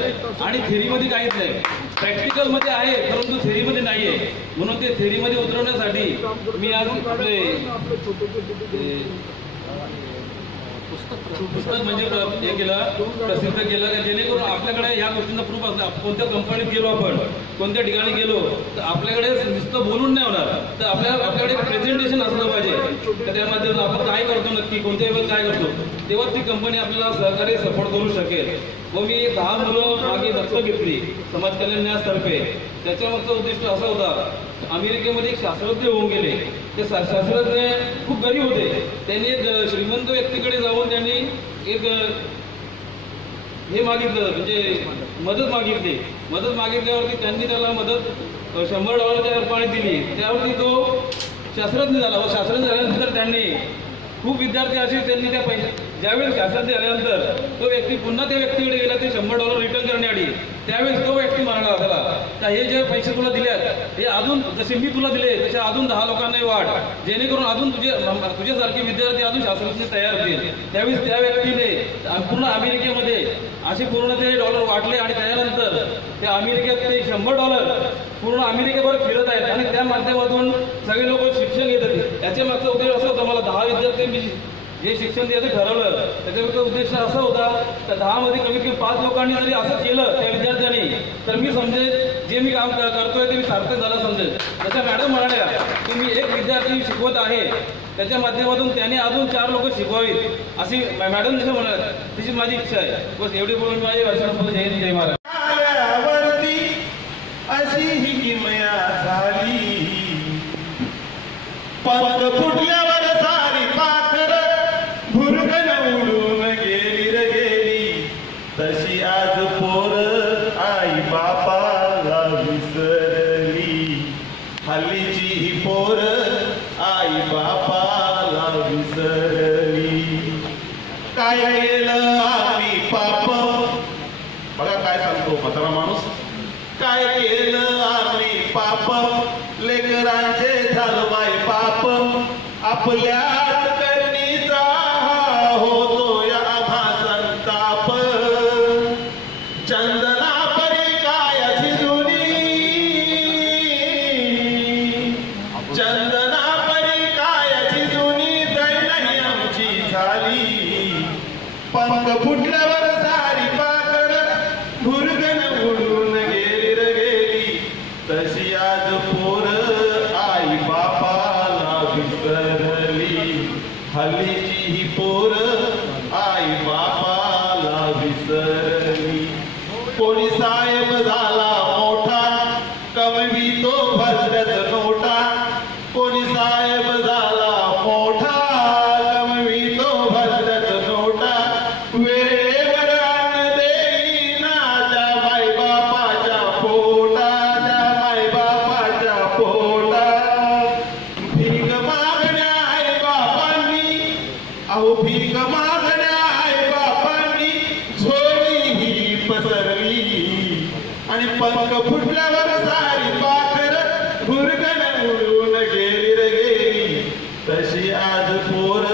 आणि थेरीमध्ये काहीच नाही, प्रॅक्टिकलमध्ये आहे परंतु थेरीमध्ये नाही आहे. म्हणून ते थेरीमध्ये उतरवण्यासाठी मी आज आपले पुस्तक म्हणजे हे केलं, प्रसिद्ध केलं की जेणेकरून आपल्याकडे या गोष्टींचा प्रूफ असला, कोणत्या कंपनीत गेलो आपण, कोणत्या ठिकाणी गेलो तर आपल्याकडे नुसतं बोलून नाही होणार, तर आपल्याकडे प्रेझेंटेशन असलं पाहिजे. तर त्या माध्यमातून आपण काय करतो नक्की, कोणत्या वेळेस काय करतो, तेव्हा ती कंपनी आपल्याला सहकार्य सपोर्ट करू शकेल. व मी 10 मुलं मागे दत्तक घेतली समाज कल्याण न्यासतर्फे. त्याच्या मागचं उद्दिष्ट असं होता, अमेरिकेमध्ये एक शास्त्रज्ञ होऊन गेले, ते शास्त्रज्ञ खूप गरीब होते, त्यांनी एक श्रीमंत व्यक्तीकडे जाऊन त्यांनी एक हे मागितलं, म्हणजे मदत मागितल्यावरती त्यांनी त्याला मदत $100च्या रूपाने दिली. त्यावरती तो शास्त्रज्ञ झाला. व शास्त्रज्ञ झाल्यानंतर त्यांनी खूप विद्यार्थी असे त्यांनी त्या ज्यावेळेस शास्त्रज्ञ झाल्यानंतर तो व्यक्ती पुन्हा त्या व्यक्तीकडे गेला ते $100 रिटर्न करण्याआधी, त्यावेळेस तो व्यक्ती म्हणाला त्याला का हे जे पैसे तुला दिलेत हे अजून जसे मी तुला दिले तसे अजून 10 लोकांनाही वाढ, जेणेकरून अजून तुझ्यासारखे विद्यार्थी अजून शास्त्रज्ञ तयार होतील. त्यावेळेस त्या व्यक्तीने पूर्ण अमेरिकेमध्ये असे पूर्ण ते डॉलर वाटले आणि त्यानंतर त्या अमेरिकेत ते $100 पूर्ण अमेरिकेभर फिरत आहेत आणि त्या माध्यमातून सगळे लोक शिक्षण घेत होते. याच्या मागचा उद्देश असा होता, मला 10 विद्यार्थ्यांनी जे शिक्षण द्यायचं ठरवलं त्याच्यामागचा उद्देश असा होता तर 10 मध्ये कमीत कमी 5 लोकांनी जरी असं केलं त्या विद्यार्थ्यांनी तर मी समजेल जे मी काम करतोय ते मी सार्थक झालं समजेल. जसं मॅडम म्हणाल्या की मी एक विद्यार्थी शिकवत आहे, त्याच्या माध्यमातून त्याने अजून 4 लोक शिकवावीत अशी मॅडम जसं म्हणाल्या तशी माझी इच्छा आहे. बस एवढी बोलून माझी वर्षांमध्ये जय हिंद जय महाराज. अशी ही किमया झाली पंख फुटल्यावर सारी पाखर भुरकन उडून गेली रे गेली, तशी आज पोर आई बापाला विसरली. हल्लीची ही पोर आई बापाला विसरली. काय केलं आम्ही पाप, बघा काय सांगतो म्हातारा माणूस, काय केलं आम्ही पाप, लेकरांचे झालं बाय पाप, आपल्याच करणीचा होतो या आभा संताप. चंदना परी कायाची जुनी, चंदना परी कायाची जुनी दैनही आमची झाली. पंख फुटल्यावर सारी पाकर भुरगन उडून गेली रे गेली, तशी आज पोर आई बापाला विसरली. हल्लीची ही पोर आई बापाला विसरली. कोणी साहेब झाला मोठा कमवितो भरल्याच नोटा, कोणी साहेब झाला मोठा कमवितो भरल्याच नोटा. वेळेवर अन्न देईना त्या माय बापाच्या पोटा, त्या माय बापाच्या पोटा. भीक मागण्या आई बापांनी, अहो भीक मागण्या आई बापांनी फुटल्यावर सारी पाखर भुरकन उडून गेली रे गेली, तशी आज पोर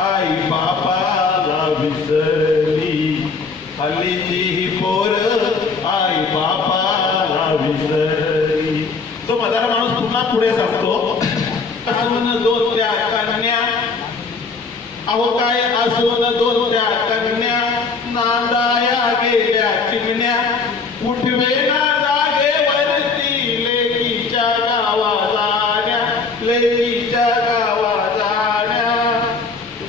आई बापाला विसरली, हल्लीची ही पोर आई बापाला विसरली. तो म्हातारा माणूस पुन्हा पुढे सांगतो, असून दोन त्या कन्या, अहो काय असून दोन त्या कन्या, नांदाया गेल्या चिमण्या, उठवे ना जागेवरती लेकीच्या गावा जाण्या, लेकीच्या गावा जाण्या,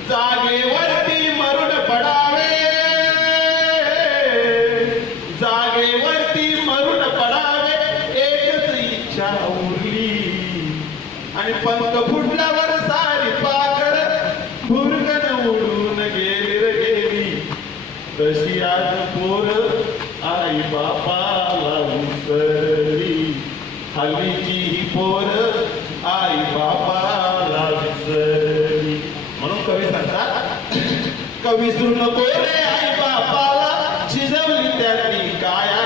जागेवरती मरुड पडावे, जागेवरती मरुड पडावे, एकच इच्छा उरली, आणि पंख फुटल्यावर सारी पाखर भुरकन उडून गेली रे गेली, तशी आज पोर आई बापाला विसरली, हल्लीची ही पोर आई बापाला विसरली. म्हणून कवी सांगतात, कवी सुरू नको रे आई बापाला, शिजवली त्यांनी काया,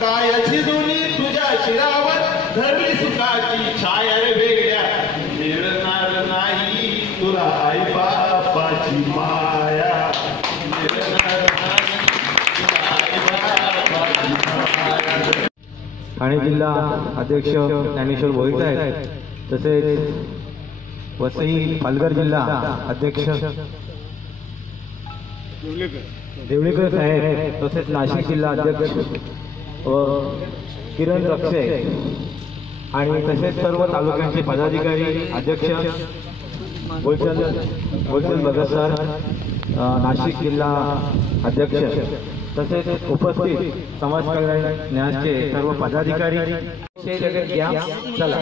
काय शिजवली तुझ्या शिरावर, धरली सुखाची छाया रे वेड्या, मिळणार नाही तुला आई बापाची माया, मिळणार नाही तुला आई बापाची माया. ठाणे जिल्हा अध्यक्ष ज्ञानेश्वर भोईर आहेत, तसेच वसई पालघर जिल्हा अध्यक्ष देवळीकर साहेब, तसेच नाशिक जिल्हा अध्यक्ष व किरण रक्षे, आणि तसेच सर्व तालुक्यांचे पदाधिकारी अध्यक्ष गोलचंद भगत सर, नाशिक जिल्हा अध्यक्ष, तसेच उपस्थित समाज कल्याणाचे सर्व पदाधिकारी. चला,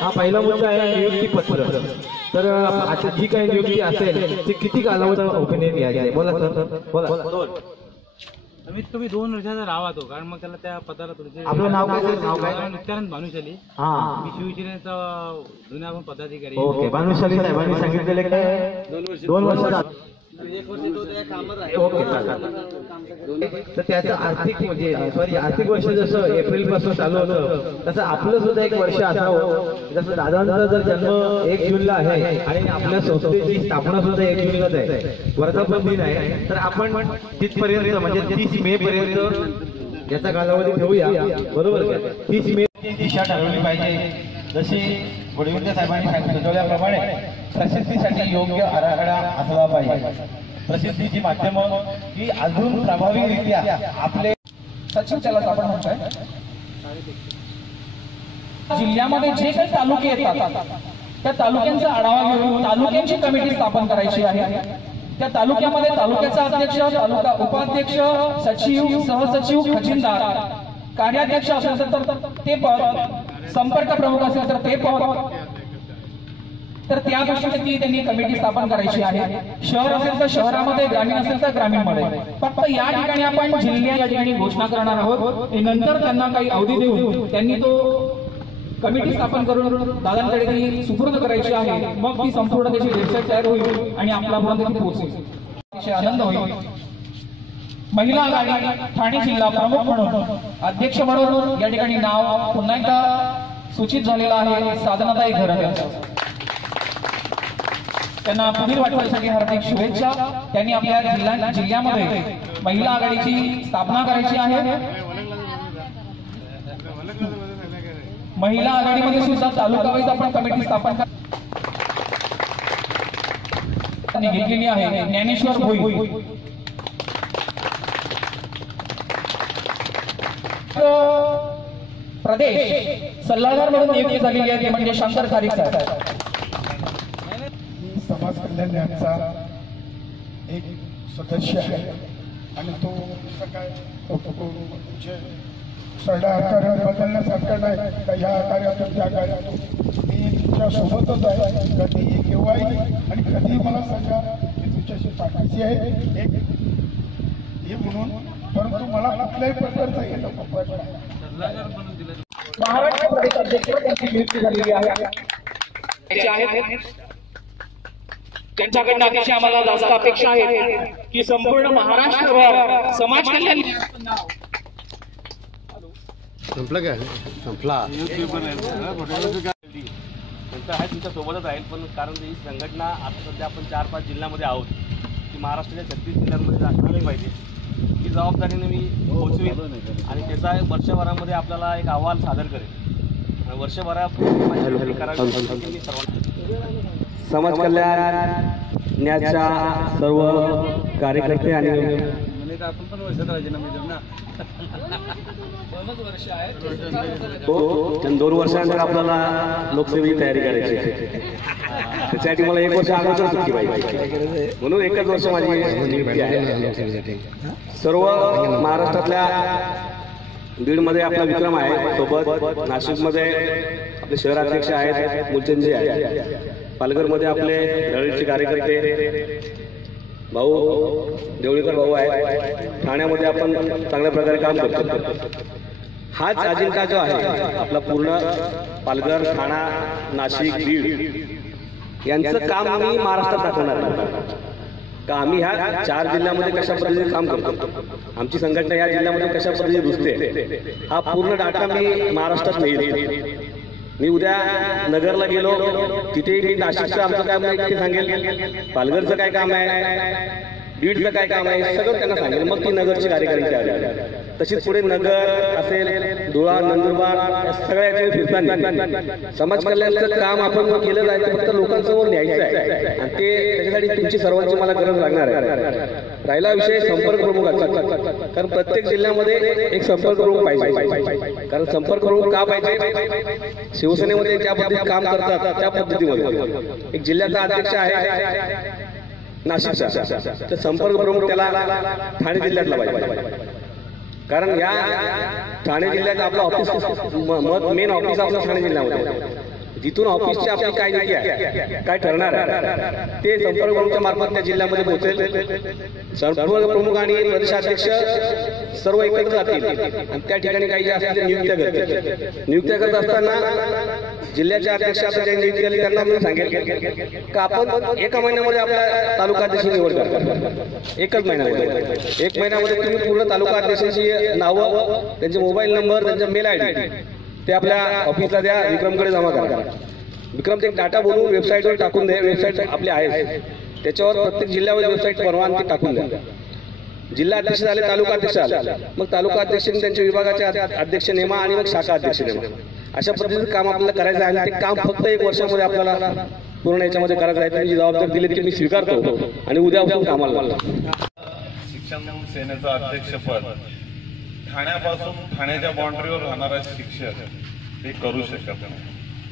हा पहिला मुद्दा आहे नियुक्ती पत्र. तर आता जी काही नियुक्ती असेल ती किती कालावधी ओपिनियन घ्यायची आहे? बोला सर, बोला. तुम्ही 2 वर्षाचा राहा तो, कारण मग त्याला त्या पदाला थोडे. आपलं नाव काय? नाव काय? नित्यानंद भानुशाली. हा, मी शिवसेनेचा जुन्या पदाधिकारी. ओके. भानुशाली साहेबांनी सांगितलेले काय 2 वर्षाचा. ओके, तर त्याचं आर्थिक म्हणजे आर्थिक वर्ष जसं एप्रिल पासून चालू होतं, तसं आपलं सुद्धा एक वर्ष असावं. जसं दादांचा जर जन्म 1 जूनला आहे आणि आपल्या संस्थेची स्थापना सुद्धा 1 जूनलाच आहे, वर्धापन दिन आहे, तर आपण तिथपर्यंत म्हणजे 30 मे पर्यंत याचा कालावधी ठेवूया. बरोबर का? 30 मे दिशा ठरवली पाहिजे. जशी गोडविंदे साहेबांनी सुचवल्याप्रमाणे प्रसिद्धीसाठी योग्य आराखडा असला पाहिजे. प्रसिद्धीची माध्यमं ही अजून प्रभावीरित्या आपले सचिव त्याला आपण म्हणतोय, जिल्ह्यामध्ये जे काही तालुके येतात त्या तालुक्यांचा आढावा घेऊन तालुक्यांची कमिटी स्थापन करायची आहे. त्या तालुक्यामध्ये तालुक्याचा अध्यक्ष, तालुका उपाध्यक्ष, सचिव, सहसचिव, खजिनदार, कार्याध्यक्ष असेल तर ते पद, संपर्क प्रमुख असेल तर ते पद. तर त्या दृष्टीने त्यांनी कमिटी स्थापन करायची आहे. शहर असेल तर शहरामध्ये, ग्रामीण असेल तर ग्रामीणमध्ये. फक्त या ठिकाणी आपण जिल्ह्यात या ठिकाणी घोषणा करणार आहोत. नंतर त्यांना काही अवधी देऊन त्यांनी तो कमिटी स्थापन करून दादांकडे ती सुपूर्द करायची आहे. मग ती संपूर्ण त्याची वेबसाईट तयार होईल आणि आपल्यापर्यंत ती पोहोचेल. अतिशय आनंद होईल. महिला आघाडी ठाणे जिल्हा प्रमुख म्हणून, अध्यक्ष म्हणून या ठिकाणी नाव पुन्हा एकदा सूचित झालेलं आहे साधनाताई घरत यांचं. त्यांना पुढील वाटचालीसाठी हार्दिक शुभेच्छा. त्यांनी आपल्या जिल्ह्यामध्ये महिला आघाडीची स्थापना करायची आहे. महिला आघाडीमध्ये सुद्धा तालुका वाईज आपण कमिटी स्थापन घेतलेली आहे. ज्ञानेश्वर भोईर प्रदेश सल्लागार म्हणून नियुक्ती झालेली आहे, ते म्हणजे शंकर खारीक साहेब. समाज कल्याणाचा एक सदस्य आहे आणि तो काय सरडा आकार बदलण्यासारखं नाही का ह्या आकारातून त्या आकारातून मी तुमच्या सोबतच आहे. कधीही केव्हाही आणि कधीही मला सांगा मी तुमच्याशी पाठीशी आहे एक हे म्हणून. परंतु मला कुठल्याही प्रकारचा हे नको पडला. महाराष्ट्र प्रदेश अध्यक्ष त्यांची नियुक्ती झालेली आहे. त्यांच्याकडनं अतिशय आम्हाला जास्त अपेक्षा आहे की संपूर्ण महाराष्ट्रभर समाज कल्याण संपला काय संपला नंतर आहे तुमच्या सोबतच राहील, पण कारण ही संघटना आता सध्या आपण 4-5 जिल्ह्यामध्ये आहोत, ती महाराष्ट्राच्या 36 जिल्ह्यांमध्ये झाली पाहिजे. ही जबाबदारीने मी पोचवीन आणि त्याचा वर्षभरामध्ये आपल्याला एक अहवाल सादर करेन. वर्षभरापूर्वी समाज कल्याणाच्या सर्व कार्यकर्ते आणि आपण पण वर्षात राजीनामे देऊ ना. 2 वर्षानंतर आपल्याला लोकसेवेची तयारी करायची. त्याच्यासाठी मला 1 वर्ष अगोदर सुट्टी पाहिजे, म्हणून 1च वर्ष माझी नियुक्ती आहे. सर्व महाराष्ट्रातल्या बीडमध्ये आपला विक्रम आहे, सोबत नाशिकमध्ये आपले शहराध्यक्ष आहेत मुलचंदजी आहेत, पालघरमध्ये आपले दळीचे कार्यकर्ते भाऊ देवळीकर भाऊ आहेत, ठाण्यामध्ये आपण चांगल्या प्रकारे काम करतो. हाच अजिंठा जो आहे आपला पूर्ण पालघर, ठाणा, नाशिक, बीड यांचं काम आम्ही महाराष्ट्रात दाखवणार का आम्ही ह्या 4 जिल्ह्यामध्ये कशा पद्धतीने काम करतो, आमची संघटना या जिल्ह्यामध्ये कशा पद्धतीने रुजते, हा पूर्ण डाटा मी महाराष्ट्रात नेईल. मी उद्या नगरला गेलो, तिथे मी नाशिकचं आमचं काम आहे ते सांगेल, पालघरचं काय काम आहे, बीडचं काय काम आहे, सगळं त्यांना सांगेल. मग ती नगरची कार्यकारिणी आली. तशीच पुढे नगर असेल, धुळा, नंदुरबार या सगळ्या याच्यावर फिरताना समाज कल्याणाचं काम आपण केलं जायचं, फक्त लोकांसमोर न्यायचं आहे आणि ते त्याच्यासाठी तुमची सर्वांची मला गरज लागणार आहे. राहिला विषय संपर्क प्रमुखाचा, कारण प्रत्येक जिल्ह्यामध्ये एक संपर्क प्रमुख पाहिजे. कारण संपर्क प्रमुख का पाहिजे, शिवसेनेमध्ये ज्या पद्धतीने काम करतात त्या पद्धतीमध्ये एक जिल्ह्याचा अध्यक्ष आहे नाशिकचा, तर संपर्क प्रमुख त्याला ठाणे जिल्ह्यातला पाहिजे. कारण या ठाणे जिल्ह्यात आपलं ऑफिस मेन ऑफिस आपलं ठाणे जिल्ह्यामध्ये, जिथून ऑफिसची आपली काय नीती आहे, काय ठरणार आहे ते संपर्क प्रमुखाच्या मार्फत त्या जिल्ह्यामध्ये पोहोचेल. संपर्क प्रमुख आणि प्रदेशाध्यक्ष सर्व एकत्र जातील आणि त्या ठिकाणी काही जे असतील ते नियुक्त्या करतील. नियुक्त्या करत असताना जिल्ह्याच्या अध्यक्षाचं जे नियुक्ती केली त्यांना मी सांगेल का आपण 1 महिन्यामध्ये आपल्या तालुकाध्यक्षाची निवड करा. 1च महिन्यामध्ये 1 महिन्यामध्ये तुम्ही पूर्ण तालुका अध्यक्षांची नावं, त्यांचे मोबाईल नंबर, त्यांचा मेल ID ते आपल्या ऑफिसला द्या, विक्रमकडे जमा करा. विक्रम ते डाटा बनवून वेबसाईटवर टाकून द्या. वेबसाईट आपली आहे, त्याच्यावर प्रत्येक जिल्ह्यावर वेबसाईट परवानगी टाकून द्या. जिल्हा अध्यक्ष झाले, तालुका अध्यक्ष झाले, मग तालुका अध्यक्षांनी त्यांच्या विभागाचे अध्यक्ष नेमा आणि मग शाखा अध्यक्ष नेमा. अशा पद्धतीचं काम आपल्याला करायचं आहे आणि ते काम फक्त 1 वर्षामध्ये आपल्याला पूर्ण याच्यामध्ये करायचं आहे. त्यांची जबाबदारी दिली ती मी स्वीकारतो आणि उद्यापासून कामाला लागतो. शिक्षण सेनेचं अध्यक्षपद ठाण्यापासून ठाण्याच्या बाउंड्रीवर राहणारा शिक्षक ते करू शकत नाही.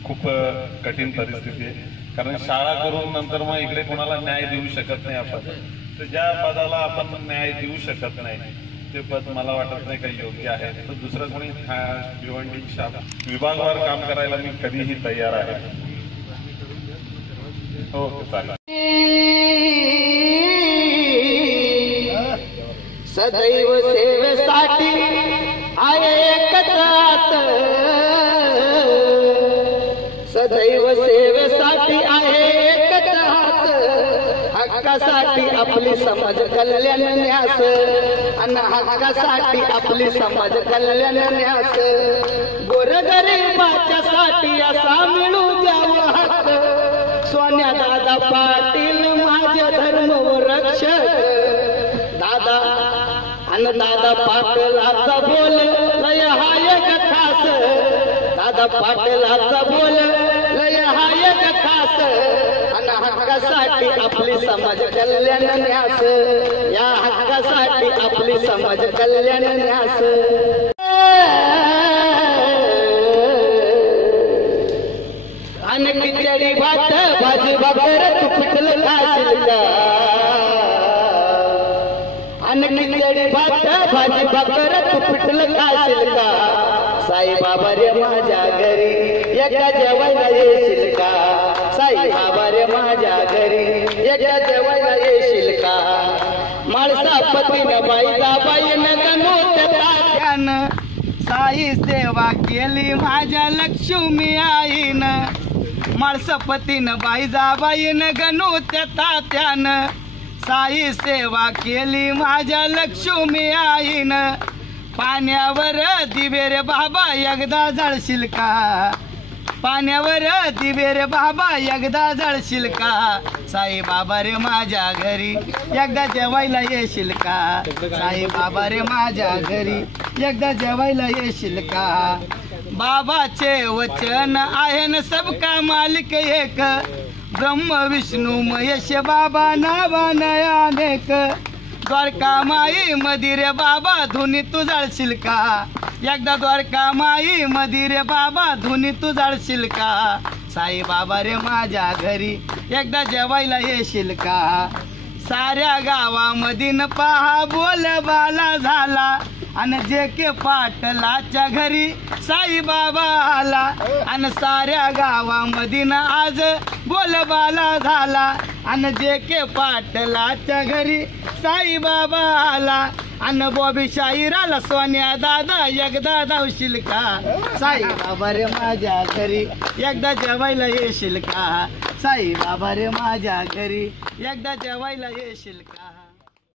खूप कठीण परिस्थिती आहे, कारण शाळा करून नंतर मग इकडे कोणाला न्याय देऊ शकत नाही आपण. तर ज्या पदाला आपण न्याय देऊ शकत नाही ते पद मला वाटत नाही काही योग्य आहे. तर दुसरं कोणी भिवंडी विभागवार काम करायला मी कधीही तयार आहे. हो चालेल. सदैव सेवेसाठी आहे एकच आस, सदैव सेवेसाठी आहे एकच आस, हक्कासाठी आपली समाज कल्याण न्यास, आणि हक्कासाठी आपली समाज कल्याण न्यास. गोरगरिबाच्या साठी असा मिळू द्यावा हक्क, सोन्या दादा पाटील माझे धर्म व रक्षक. दादा आणि दादा पाटलाचा बोल लय हा एक खास, दादा पाटलाचा बोल लय हा एक खास, आणि हक्कासाठी आपली समाज कल्याण न्यास, या हक्कासाठी आपली समाज कल्याण न्यास. आणि खिचडी भात भाजी भाकर तू पिठलं खाशील का, आणि खिचडी भात भाजी भाकर तू पिठलं खाशील का, साईबाबा रे माझ्या घरी एका जेवायला येशील का, साईबाबा रे माझ्या घरी एका जेवायला येशील का. माळसापतीनं बाईजाबाईनं गणोत तात्यानं साई सेवा केली माझ्या लक्ष्मी आईनं. माळसापतीनं बाईजाबाईनं गणोत तात्यानं साई सेवा केली माझ्या लक्ष्मी आईनं. पाण्यावर दिवे रे बाबा एकदा जळशील का, पाण्यावर दिवे रे बाबा एकदा जळशील का, साई बाबा रे माझ्या घरी एकदा जेवायला येशील का, साई बाबा रे माझ्या घरी एकदा जेवायला येशील का. बाबाचे वचन आहे न सबका मालिक एक, ब्रह्म विष्णू महेश बाबा नावान अनेक. द्वारका माई मदिरे बाबा धुनी तू जाळशील का, एकदा द्वारका माई मदिरे बाबा धुनी तू जाळशील का, साई बाबा रे माझ्या घरी एकदा जेवायला येशील का. साऱ्या गावामधीन पहा बोलबाला झाला, आणि जे के पाटलाच्या घरी साई बाबा आला, आणि साऱ्या गावामधीन आज बोलबाला झाला, आणि जे के पाटलाच्या घरी साई बाबा आला. आणि बॉबी शाहिराला सोन्या दादा एकदा धावशील का, साई बाबा रे माझ्या घरी एकदा जेवायला येशील का, साई बाबा रे माझ्या घरी एकदा जेवायला येशील का.